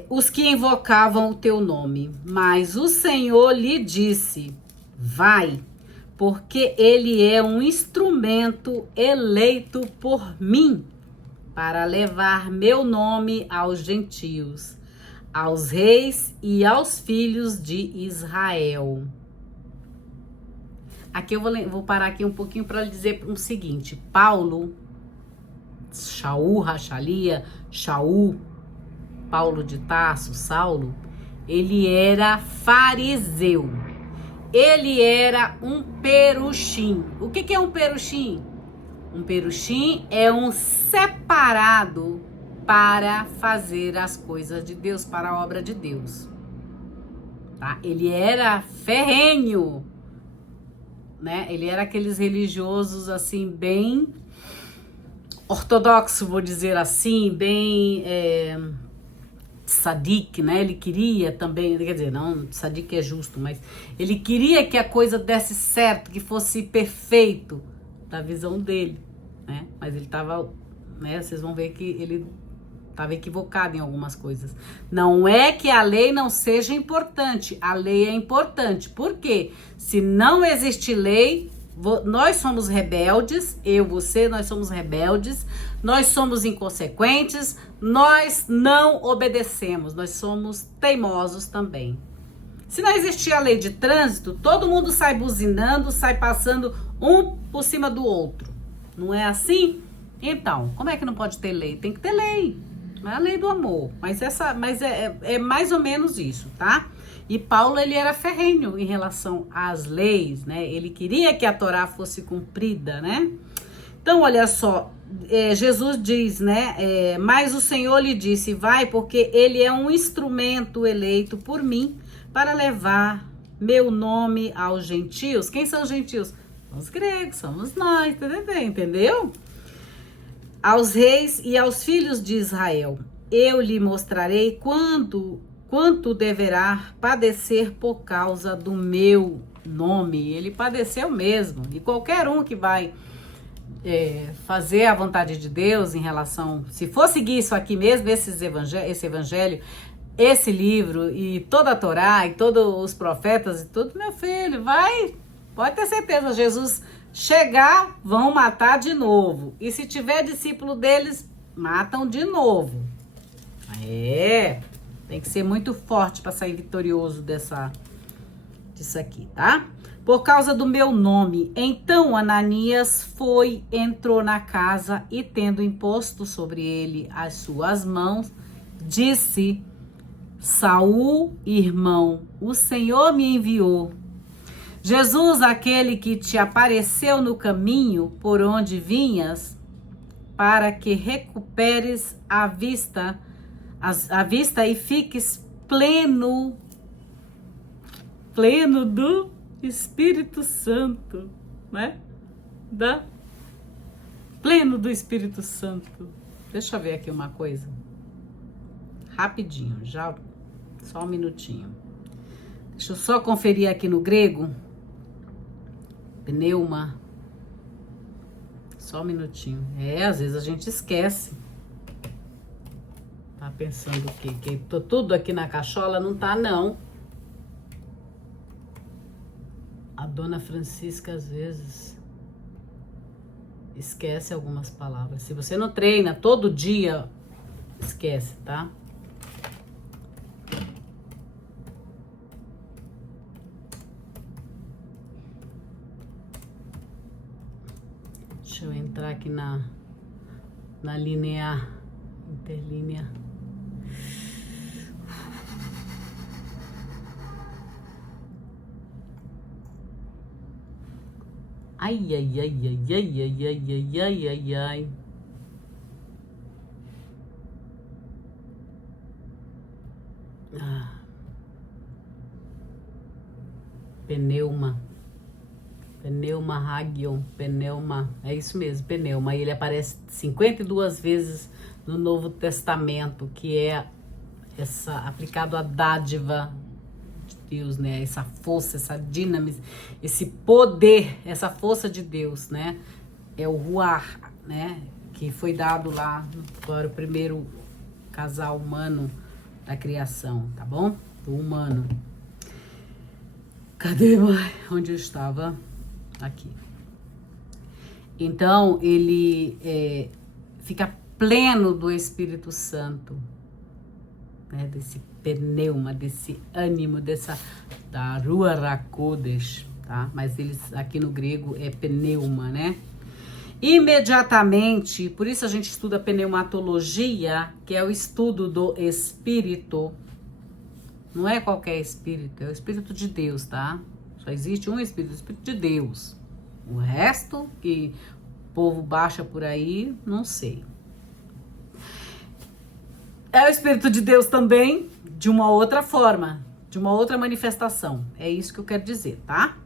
Os que invocavam o teu nome, mas o Senhor lhe disse, vai, porque ele é um instrumento eleito por mim para levar meu nome aos gentios, aos reis e aos filhos de Israel. Aqui eu vou parar aqui um pouquinho para dizer o seguinte, Paulo, Paulo de Tarso, Saulo, ele era fariseu. Ele era um perushim. O que é um perushim? Um perushim é um separado para fazer as coisas de Deus, para a obra de Deus. Tá? Ele era ferrenho, né? Ele era aqueles religiosos assim, bem ortodoxo, vou dizer assim, bem sadik, né? Ele queria também, quer dizer, não, sadik é justo, mas ele queria que a coisa desse certo, que fosse perfeito, da visão dele, né? Mas ele estava, né? Vocês vão ver que ele estava equivocado em algumas coisas. Não é que a lei não seja importante, a lei é importante. Por quê? Se não existe lei, nós somos rebeldes, nós somos rebeldes, nós somos inconsequentes, nós não obedecemos, nós somos teimosos também. Se não existir a lei de trânsito, todo mundo sai buzinando, sai passando um por cima do outro. Não é assim? Então, como é que não pode ter lei? Tem que ter lei. Não é a lei do amor, mas é mais ou menos isso, tá? E Paulo, ele era ferrenho em relação às leis, né? Ele queria que a Torá fosse cumprida, né? Então, olha só, Jesus diz, né? Mas o Senhor lhe disse, vai, porque ele é um instrumento eleito por mim para levar meu nome aos gentios. Quem são os gentios? Os gregos, somos nós, entendeu? Aos reis e aos filhos de Israel. Eu lhe mostrarei quanto deverá padecer por causa do meu nome. Ele padeceu mesmo. E qualquer um que vai fazer a vontade de Deus em relação... Se for seguir isso aqui mesmo, esse evangelho, esse livro e toda a Torá e todos os profetas e tudo, meu filho, pode ter certeza, Jesus chegar, vão matar de novo. E se tiver discípulo deles, matam de novo. Tem que ser muito forte para sair vitorioso disso aqui, tá? Por causa do meu nome. Então Ananias entrou na casa e, tendo imposto sobre ele as suas mãos, disse: Saul, irmão, o Senhor me enviou. Jesus, aquele que te apareceu no caminho por onde vinhas, para que recuperes a vista e fiques pleno do Espírito Santo, né? Pleno do Espírito Santo. Deixa eu ver aqui uma coisa. Rapidinho, só um minutinho. Deixa eu só conferir aqui no grego. Pneuma. Só um minutinho. Às vezes a gente esquece. Tá pensando que tô tudo aqui na cachola? Não tá, não. A dona Francisca, às vezes, esquece algumas palavras. Se você não treina todo dia, esquece, tá? Deixa eu entrar aqui na linha interlínea. Ai. Pneuma. Pneuma Hagion, pneuma, é isso mesmo, pneuma. E ele aparece 52 vezes no Novo Testamento, que é aplicado à dádiva de Deus, né? Essa força, essa dinamismo, esse poder, essa força de Deus, né? É o Ruach, né? Que foi dado lá para o primeiro casal humano da criação, tá bom? Do humano. Cadê, mãe? Onde eu estava? Aqui. Então, ele fica pleno do Espírito Santo, né? Desse pneuma, desse ânimo, da Ruach HaKodesh, tá? Mas eles, aqui no grego, é pneuma, né? Imediatamente, por isso a gente estuda pneumatologia, que é o estudo do Espírito. Não é qualquer Espírito, é o Espírito de Deus, tá? Só existe um Espírito, o Espírito de Deus. O resto que o povo baixa por aí, não sei. É o Espírito de Deus também, de uma outra forma, de uma outra manifestação. É isso que eu quero dizer, tá?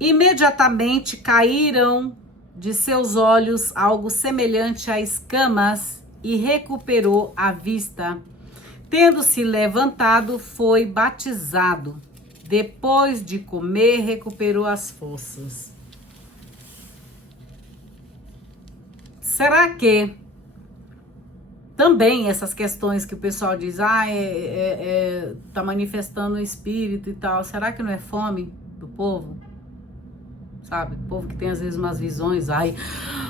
Imediatamente caíram de seus olhos algo semelhante a escamas e recuperou a vista. Tendo-se levantado, foi batizado. Depois de comer, recuperou as forças. Será que também essas questões que o pessoal diz, tá manifestando o espírito e tal, será que não é fome do povo? Sabe, o povo que tem às vezes umas visões,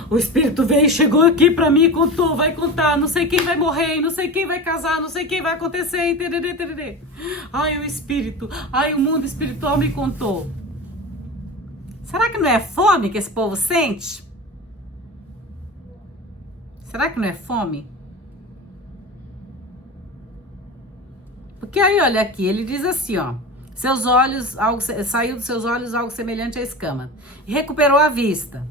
o espírito veio, chegou aqui pra mim e contou, vai contar, não sei quem vai morrer, não sei quem vai casar, não sei quem vai acontecer, tererê. O espírito, o mundo espiritual me contou. Será que não é fome que esse povo sente? Será que não é fome? Porque aí, olha aqui, ele diz assim, ó. Seus olhos, saiu dos seus olhos algo semelhante à escama. E recuperou a vista.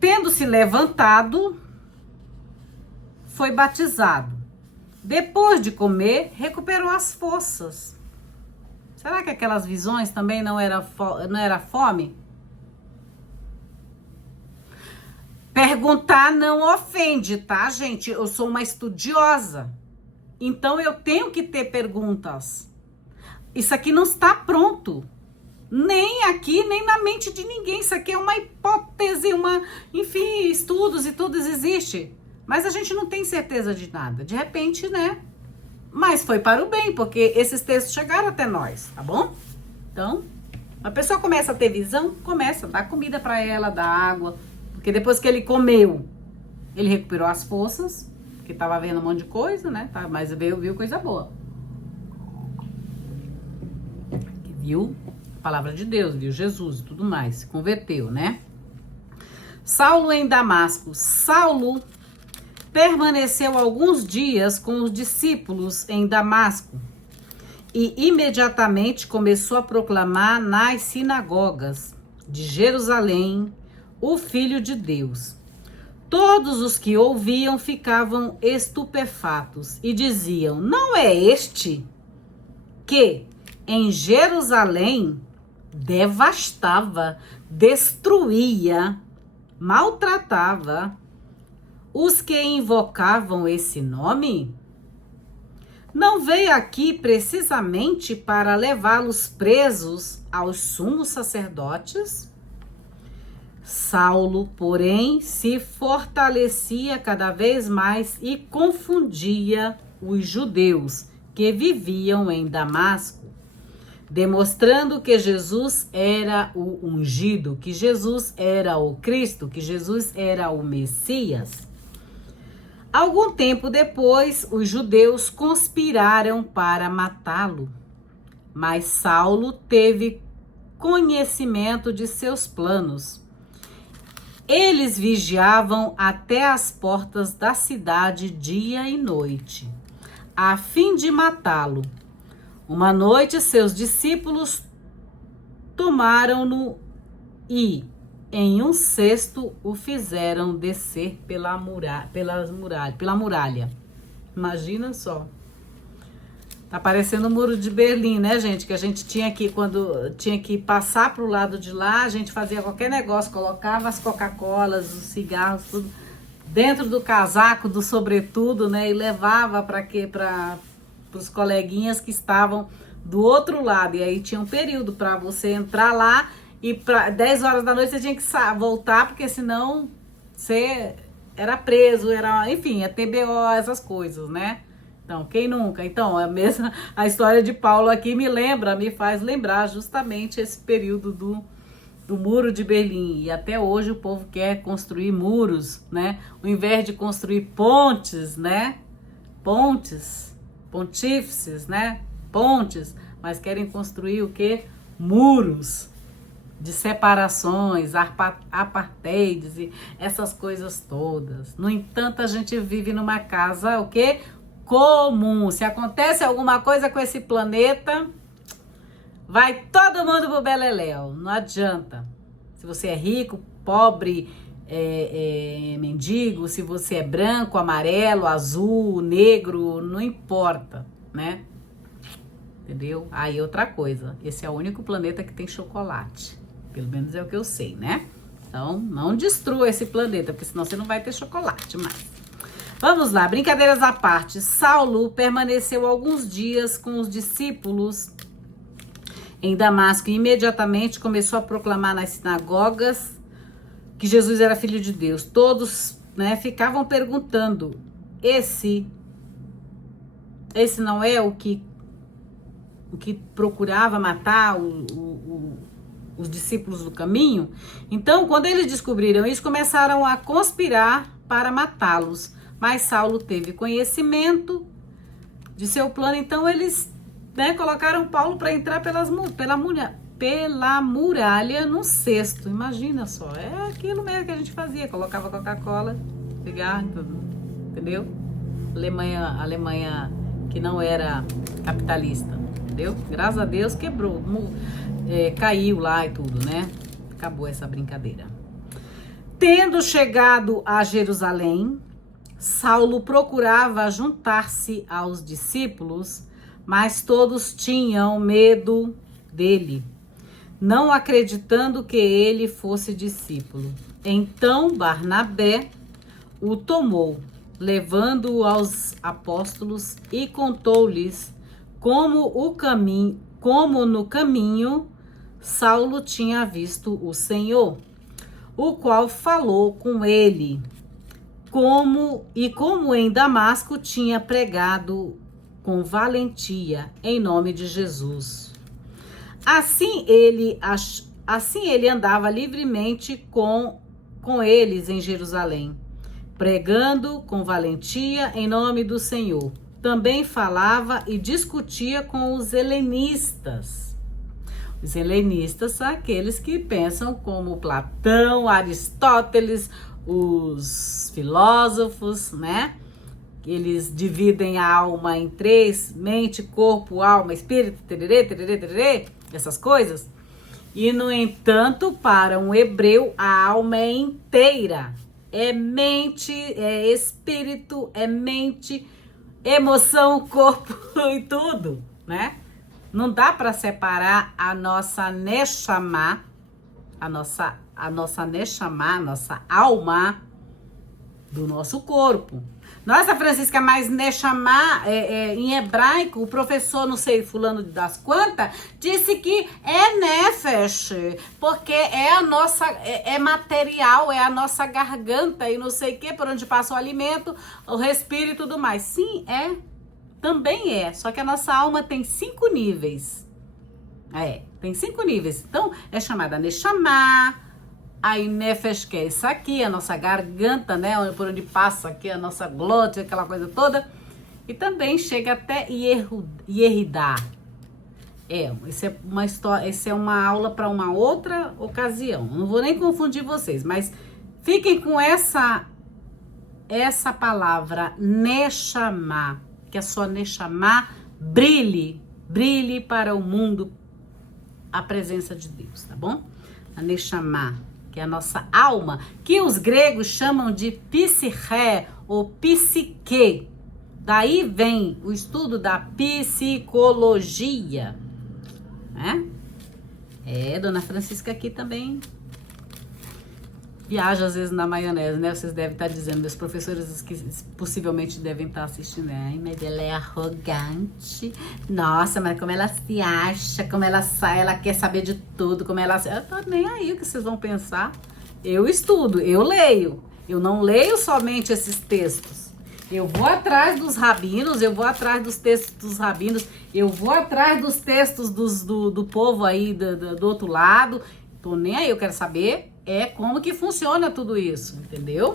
Tendo-se levantado, foi batizado. Depois de comer, recuperou as forças. Será que aquelas visões também não era fome? Perguntar não ofende, tá, gente? Eu sou uma estudiosa. Então, eu tenho que ter perguntas. Isso aqui não está pronto. Nem aqui, nem na mente de ninguém. Isso aqui é uma hipótese, enfim, estudos e tudo existe. Mas a gente não tem certeza de nada. De repente, né? Mas foi para o bem, porque esses textos chegaram até nós, tá bom? Então, a pessoa começa a ter visão, começa a dar comida para ela, dar água. Porque depois que ele comeu, ele recuperou as forças. Que tava vendo um monte de coisa, né? Mas viu coisa boa. Viu a palavra de Deus, viu Jesus e tudo mais. Se converteu, né? Saulo em Damasco. Saulo permaneceu alguns dias com os discípulos em Damasco. E imediatamente começou a proclamar nas sinagogas de Jerusalém o Filho de Deus. Todos os que ouviam ficavam estupefatos e diziam, não é este que em Jerusalém devastava, destruía, maltratava os que invocavam esse nome? Não veio aqui precisamente para levá-los presos aos sumos sacerdotes? Saulo, porém, se fortalecia cada vez mais e confundia os judeus que viviam em Damasco, demonstrando que Jesus era o ungido, que Jesus era o Cristo, que Jesus era o Messias. Algum tempo depois, os judeus conspiraram para matá-lo, mas Saulo teve conhecimento de seus planos. Eles vigiavam até as portas da cidade dia e noite, a fim de matá-lo. Uma noite, seus discípulos tomaram-no e, em um cesto, o fizeram descer pela muralha. Imagina só. Tá parecendo o Muro de Berlim, né, gente? Que a gente tinha que, quando tinha que passar pro lado de lá, a gente fazia qualquer negócio, colocava as Coca-Colas, os cigarros, tudo dentro do casaco, do sobretudo, né? E levava para os coleguinhas que estavam do outro lado. E aí tinha um período para você entrar lá e para 10 horas da noite você tinha que voltar, porque senão você era preso, enfim, é TBO, essas coisas, né? Então, quem nunca? Então, a história de Paulo aqui me faz lembrar justamente esse período do Muro de Berlim. E até hoje o povo quer construir muros, né? Ao invés de construir pontes, né? Pontífices, né? Pontes, mas querem construir o quê? Muros de separações, apartheids e essas coisas todas. No entanto, a gente vive numa casa, o quê? Comum. Se acontece alguma coisa com esse planeta, vai todo mundo pro beleléu. Não adianta. Se você é rico, pobre, mendigo, se você é branco, amarelo, azul, negro, não importa, né? Entendeu? Aí outra coisa, esse é o único planeta que tem chocolate. Pelo menos é o que eu sei, né? Então, não destrua esse planeta, porque senão você não vai ter chocolate mais. Vamos lá, brincadeiras à parte. Saulo permaneceu alguns dias com os discípulos em Damasco e imediatamente começou a proclamar nas sinagogas que Jesus era filho de Deus. Todos, né, ficavam perguntando: esse não é o que procurava matar os discípulos do caminho? Então, quando eles descobriram isso, começaram a conspirar para matá-los. Mas Saulo teve conhecimento de seu plano, então eles, né, colocaram Paulo para entrar pela muralha no cesto. Imagina só, é aquilo mesmo que a gente fazia, colocava Coca-Cola, cigarro, tudo, entendeu? Alemanha que não era capitalista, entendeu? Graças a Deus quebrou, caiu lá e tudo, né? Acabou essa brincadeira. Tendo chegado a Jerusalém, Saulo procurava juntar-se aos discípulos, mas todos tinham medo dele, não acreditando que ele fosse discípulo. Então Barnabé o tomou, levando-o aos apóstolos e contou-lhes como no caminho Saulo tinha visto o Senhor, o qual falou com ele, como em Damasco tinha pregado com valentia em nome de Jesus. Assim ele andava livremente com eles em Jerusalém, pregando com valentia em nome do Senhor. Também falava e discutia com os helenistas. Os helenistas são aqueles que pensam como Platão, Aristóteles, os filósofos, né? Eles dividem a alma em 3, mente, corpo, alma, espírito, tererê, tererê, tererê, essas coisas. E, no entanto, para um hebreu, a alma é inteira. É mente, é espírito, é mente, emoção, corpo e tudo, né? Não dá para separar a nossa Neshama, a nossa Neshama, nossa alma, do nosso corpo. Nossa, Francisca, mas Neshama, em hebraico, o professor, não sei, fulano das quantas, disse que é Nefesh, porque é a nossa, é material, é a nossa garganta e não sei o que, por onde passa o alimento, o respiro e tudo mais. Sim, também é, só que a nossa alma tem 5 níveis. Tem 5 níveis. Então, é chamada Neshama, aí Nefesh, que é isso aqui, a nossa garganta, né? Por onde passa aqui a nossa glote, aquela coisa toda. E também chega até Yeridá. Isso é uma aula para uma outra ocasião. Não vou nem confundir vocês, mas fiquem com essa palavra Neshama, que a sua Neshama brilhe para o mundo a presença de Deus, tá bom? A Neshama, que é a nossa alma, que os gregos chamam de psiché ou psique, Daí vem o estudo da psicologia, né? Dona Francisca aqui também viaja às vezes na maionese, né? Vocês devem estar dizendo, os professores que possivelmente devem estar assistindo, ai, mas ela é arrogante. Nossa, mas como ela se acha, como ela sai, ela quer saber de tudo, como ela... Eu tô nem aí o que vocês vão pensar. Eu estudo, eu leio. Eu não leio somente esses textos. Eu vou atrás dos rabinos, eu vou atrás dos textos dos rabinos, eu vou atrás dos textos do povo aí do outro lado. Tô nem aí, eu quero saber como que funciona tudo isso, entendeu?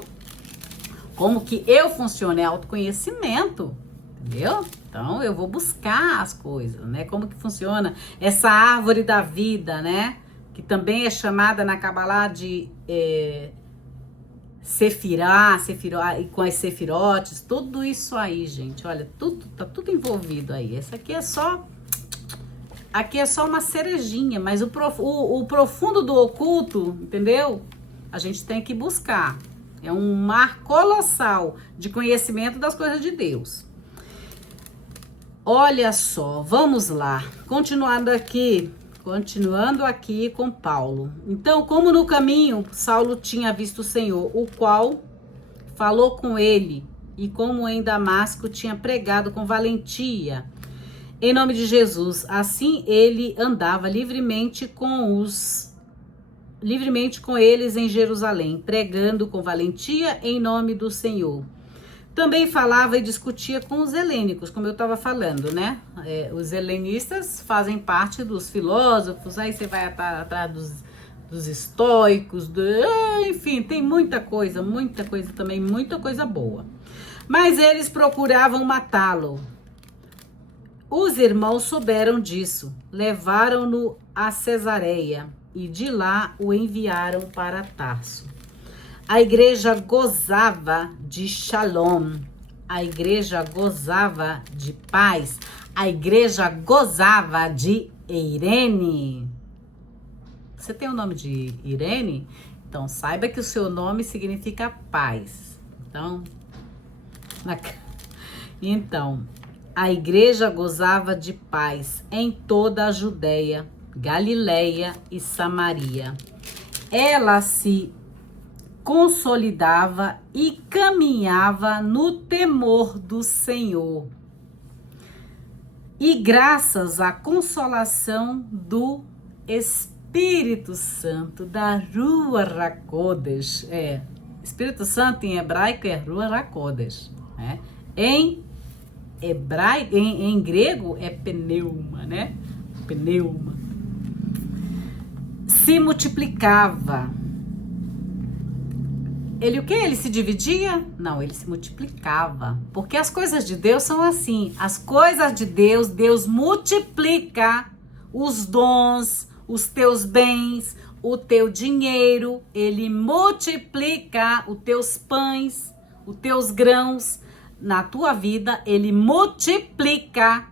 Como que eu funciono, é autoconhecimento, entendeu? Então, eu vou buscar as coisas, né? Como que funciona essa árvore da vida, né? Que também é chamada na Kabbalah de Sefirá, com as sefirotes, tudo isso aí, gente, olha, tá tudo envolvido aí. Essa aqui é só uma cerejinha, mas o profundo do oculto, entendeu? A gente tem que buscar. É um mar colossal de conhecimento das coisas de Deus. Olha só, vamos lá. Continuando aqui com Paulo. Então, como no caminho Saulo tinha visto o Senhor, o qual falou com ele, e como em Damasco tinha pregado com valentia, em nome de Jesus, assim ele andava livremente com eles em Jerusalém, pregando com valentia em nome do Senhor. Também falava e discutia com os helênicos, como eu estava falando, né? Os helenistas fazem parte dos filósofos, aí você vai atrás dos estoicos, enfim, tem muita coisa também, muita coisa boa. Mas eles procuravam matá-lo. Os irmãos souberam disso, levaram-no a Cesareia e de lá o enviaram para Tarso. A igreja gozava de shalom, a igreja gozava de paz, a igreja gozava de Irene. Você tem o nome de Irene? Então, saiba que o seu nome significa paz. Então, a igreja gozava de paz em toda a Judéia, Galileia e Samaria. Ela se consolidava e caminhava no temor do Senhor. E graças à consolação do Espírito Santo, da Ruach HaKodesh. Espírito Santo em hebraico é Ruach HaKodesh, né? Em grego é pneuma, né? Pneuma. Se multiplicava. Ele o quê? Ele se dividia? Não, ele se multiplicava. Porque as coisas de Deus são assim. As coisas de Deus, Deus multiplica os dons, os teus bens, o teu dinheiro. Ele multiplica os teus pães, os teus grãos. Na tua vida, ele multiplica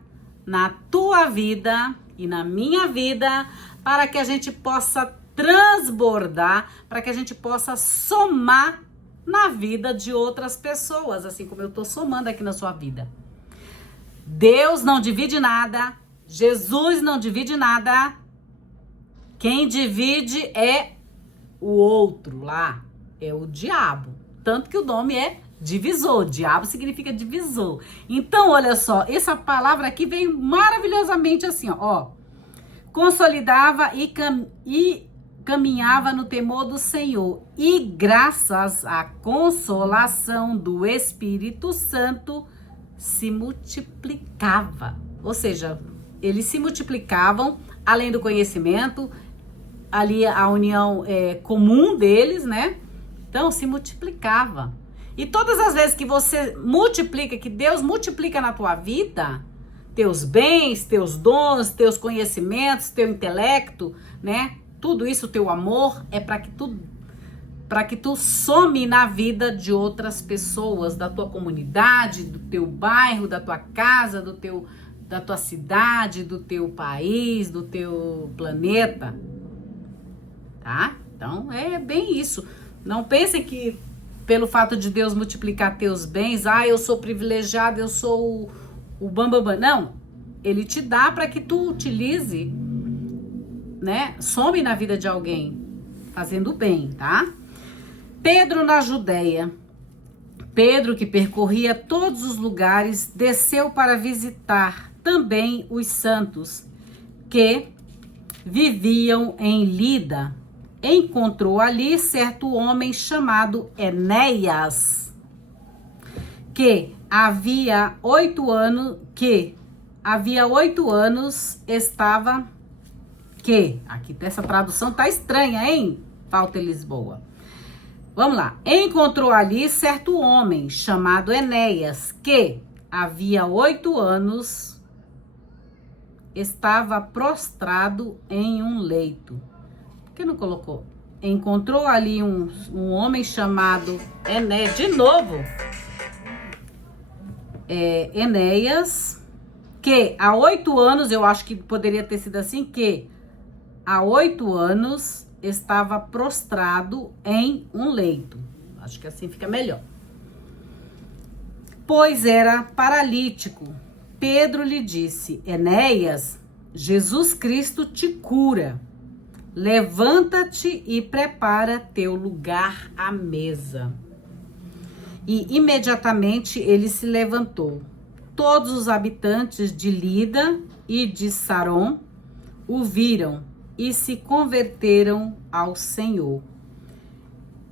na tua vida e na minha vida, para que a gente possa transbordar, para que a gente possa somar na vida de outras pessoas, assim como eu estou somando aqui na sua vida. Deus não divide nada, Jesus não divide nada, quem divide é o outro lá, é o diabo, tanto que o nome é divisor, diabo significa divisor. Então, olha só, essa palavra aqui vem maravilhosamente assim, ó. Consolidava e caminhava no temor do Senhor. E graças à consolação do Espírito Santo, se multiplicava. Ou seja, eles se multiplicavam, além do conhecimento, ali a união comum deles, né? Então, se multiplicava. E todas as vezes que você multiplica, que Deus multiplica na tua vida, teus bens, teus dons, teus conhecimentos, teu intelecto, né? Tudo isso, teu amor, é para que tu some na vida de outras pessoas, da tua comunidade, do teu bairro, da tua casa, da tua cidade, do teu país, do teu planeta, tá? Então, é bem isso. Não pensem que pelo fato de Deus multiplicar teus bens, eu sou privilegiado, eu sou o bambambam. Não, ele te dá para que tu utilize, né? Some na vida de alguém, fazendo bem, tá? Pedro na Judéia. Pedro, que percorria todos os lugares, desceu para visitar também os santos que viviam em Lida. Encontrou ali certo homem chamado Enéas, que havia 8 anos estava aqui essa tradução tá estranha, hein? Walter Lisboa. Vamos lá. Encontrou ali certo homem chamado Enéas, que havia 8 anos estava prostrado em um leito. Por que não colocou? Encontrou ali um homem chamado Enéas, de novo. Enéas, que há 8 anos, eu acho que poderia ter sido assim, que há 8 anos estava prostrado em um leito. Acho que assim fica melhor. Pois era paralítico. Pedro lhe disse: Enéas, Jesus Cristo te cura. Levanta-te e prepara teu lugar à mesa. E imediatamente ele se levantou. Todos os habitantes de Lida e de Saron o viram e se converteram ao Senhor.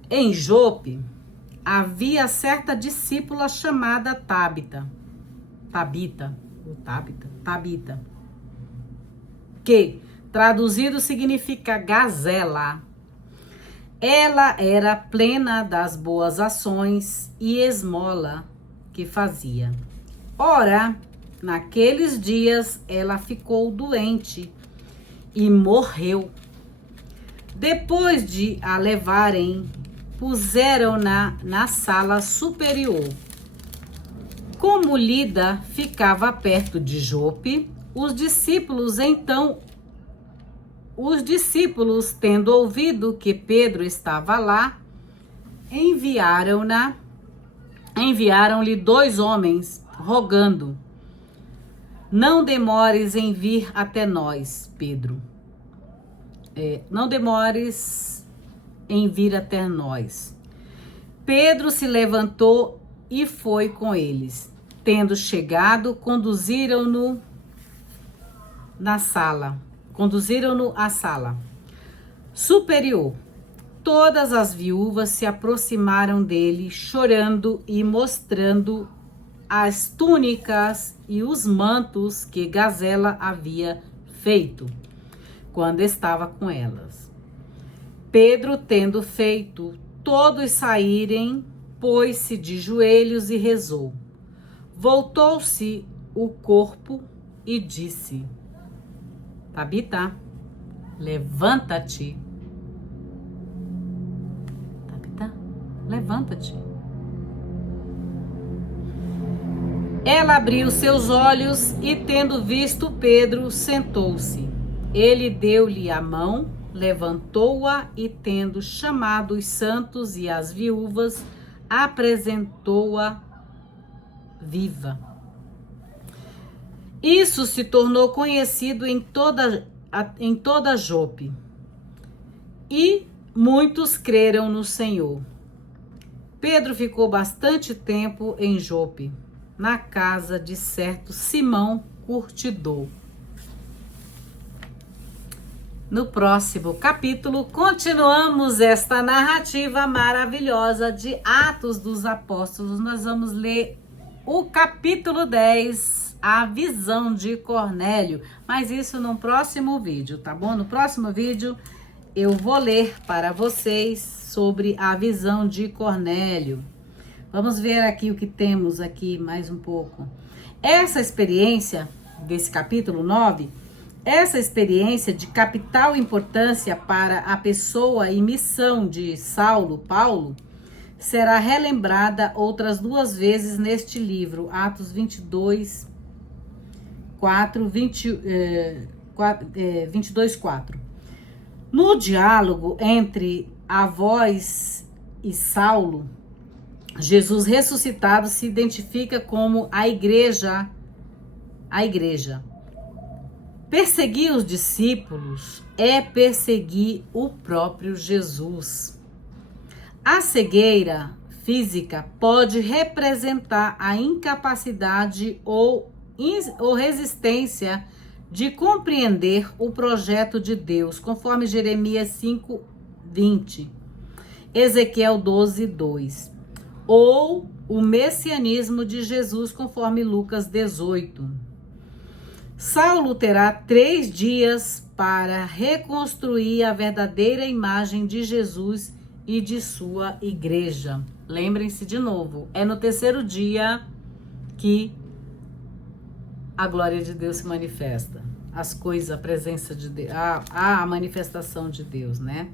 Em Jope havia certa discípula chamada Tabita, que traduzido significa gazela. Ela era plena das boas ações e esmola que fazia. Ora, naqueles dias ela ficou doente e morreu. Depois de a levarem, puseram-na na sala superior. Como Lida ficava perto de Jope, os discípulos, tendo ouvido que Pedro estava lá, enviaram-lhe 2 homens, rogando: não demores em vir até nós, Pedro. Não demores em vir até nós. Pedro se levantou e foi com eles. Tendo chegado, conduziram-no à sala superior. Todas as viúvas se aproximaram dele, chorando e mostrando as túnicas e os mantos que Gazela havia feito quando estava com elas. Pedro, tendo feito todos saírem, pôs-se de joelhos e rezou. Voltou-se o corpo e disse: Tabita, levanta-te. Tabita, levanta-te. Ela abriu seus olhos e, tendo visto Pedro, sentou-se. Ele deu-lhe a mão, levantou-a e, tendo chamado os santos e as viúvas, apresentou-a viva. Isso se tornou conhecido em toda Jope, e muitos creram no Senhor. Pedro ficou bastante tempo em Jope, na casa de certo Simão Curtidor. No próximo capítulo, continuamos esta narrativa maravilhosa de Atos dos Apóstolos. Nós vamos ler o capítulo 10, a visão de Cornélio. Mas isso no próximo vídeo, tá bom? No próximo vídeo eu vou ler para vocês sobre a visão de Cornélio. Vamos ver aqui o que temos aqui mais um pouco. Essa experiência desse capítulo 9, essa experiência de capital importância para a pessoa e missão de Paulo, será relembrada outras 2 vezes neste livro, Atos 22, 4. No diálogo entre a voz e Saulo, Jesus ressuscitado se identifica como a igreja. A igreja. Perseguir os discípulos é perseguir o próprio Jesus. A cegueira física pode representar a incapacidade ou resistência de compreender o projeto de Deus, conforme Jeremias 5:20, Ezequiel 12:2, ou o messianismo de Jesus, conforme Lucas 18. Saulo terá 3 dias para reconstruir a verdadeira imagem de Jesus e de sua igreja. Lembrem-se de novo, é no 3º dia que a glória de Deus se manifesta. As coisas, a presença de Deus, a manifestação de Deus, né?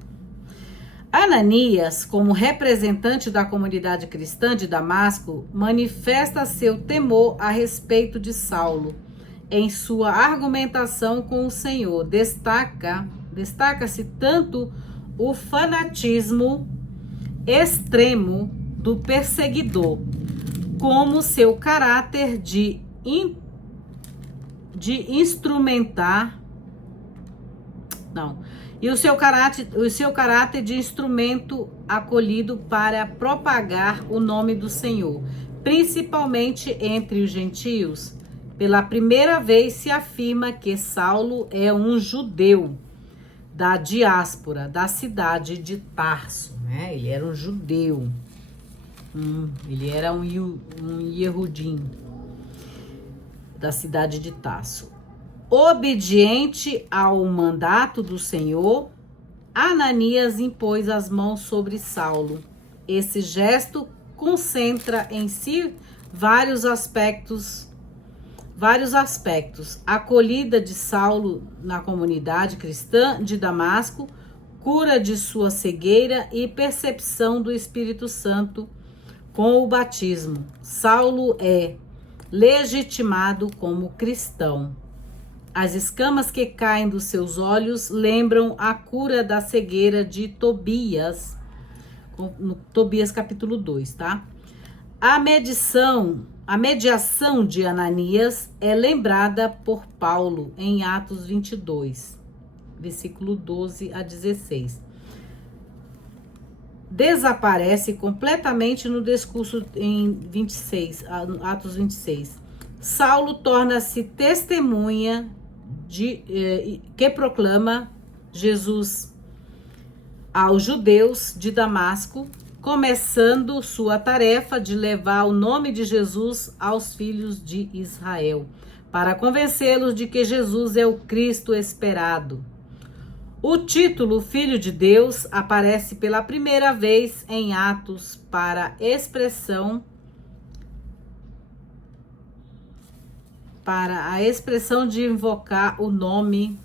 Ananias, como representante da comunidade cristã de Damasco, manifesta seu temor a respeito de Saulo. Em sua argumentação com o Senhor, destaca-se tanto o fanatismo extremo do perseguidor, como seu caráter de instrumentar, e o seu caráter de instrumento acolhido para propagar o nome do Senhor, principalmente entre os gentios. Pela primeira vez se afirma que Saulo é um judeu da diáspora, da cidade de Tarso, né? Ele era um judeu, ele era um Yehudim da cidade de Tarso. Obediente ao mandato do Senhor, Ananias impôs as mãos sobre Saulo. Esse gesto concentra em si vários aspectos. Acolhida de Saulo na comunidade cristã de Damasco, cura de sua cegueira e percepção do Espírito Santo com o batismo. Saulo é legitimado como cristão. As escamas que caem dos seus olhos lembram a cura da cegueira de Tobias, no Tobias capítulo 2, tá? A mediação de Ananias é lembrada por Paulo em Atos 22, versículo 12 a 16. Desaparece completamente no discurso em 26, Atos 26. Saulo torna-se testemunha que proclama Jesus aos judeus de Damasco, começando sua tarefa de levar o nome de Jesus aos filhos de Israel, para convencê-los de que Jesus é o Cristo esperado. O título Filho de Deus aparece pela primeira vez em Atos para a expressão de invocar o nome,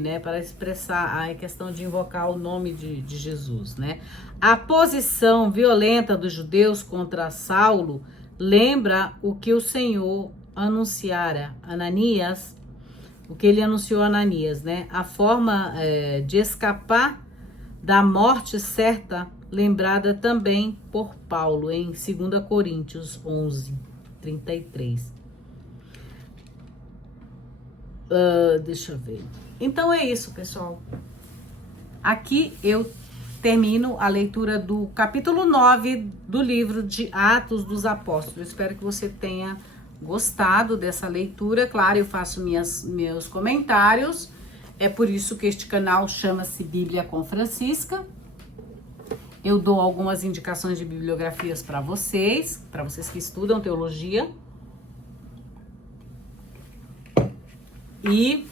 né? Para expressar a questão de invocar o nome de Jesus, né? A posição violenta dos judeus contra Saulo lembra o que o Senhor anunciara Ananias, o que ele anunciou a Ananias, né? A forma de escapar da morte certa, lembrada também por Paulo em 2 Coríntios 11, 33. Deixa eu ver. Então é isso, pessoal. Aqui eu termino a leitura do capítulo 9 do livro de Atos dos Apóstolos. Eu espero que você tenha gostado dessa leitura. Claro, eu faço meus comentários. É por isso que este canal chama-se Bíblia com Francisca. Eu dou algumas indicações de bibliografias para vocês que estudam teologia. E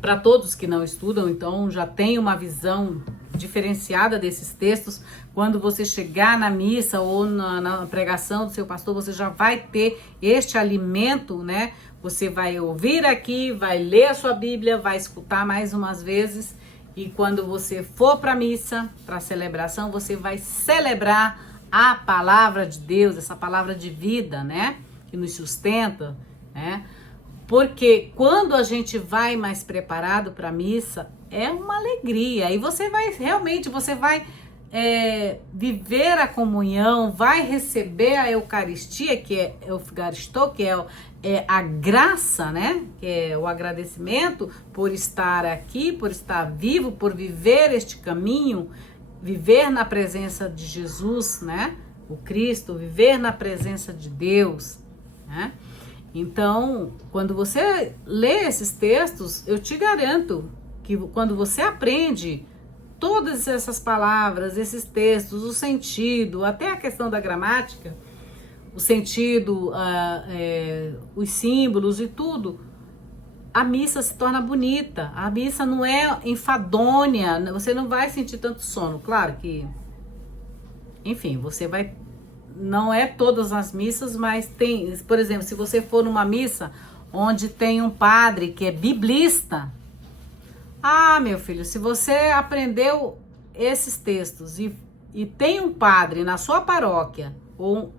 para todos que não estudam, então já tem uma visão diferenciada desses textos. Quando você chegar na missa ou na pregação do seu pastor, você já vai ter este alimento, né? Você vai ouvir aqui, vai ler a sua Bíblia, vai escutar mais umas vezes. E quando você for para a missa, para a celebração, você vai celebrar a palavra de Deus, essa palavra de vida, né? Que nos sustenta, né? Porque quando a gente vai mais preparado para a missa, é uma alegria. E você vai viver a comunhão, vai receber a Eucaristia, que é Eucaristô, que é a graça, né? Que é o agradecimento por estar aqui, por estar vivo, por viver este caminho, viver na presença de Jesus, né? O Cristo, viver na presença de Deus, né? Então, quando você lê esses textos, eu te garanto que quando você aprende todas essas palavras, esses textos, o sentido, até a questão da gramática, o sentido, os símbolos e tudo, a missa se torna bonita. A missa não é enfadonha, você não vai sentir tanto sono. Claro que, enfim, você vai... Não é todas as missas, mas tem... Por exemplo, se você for numa missa onde tem um padre que é biblista... Ah, meu filho, se você aprendeu esses textos e tem um padre na sua paróquia, ou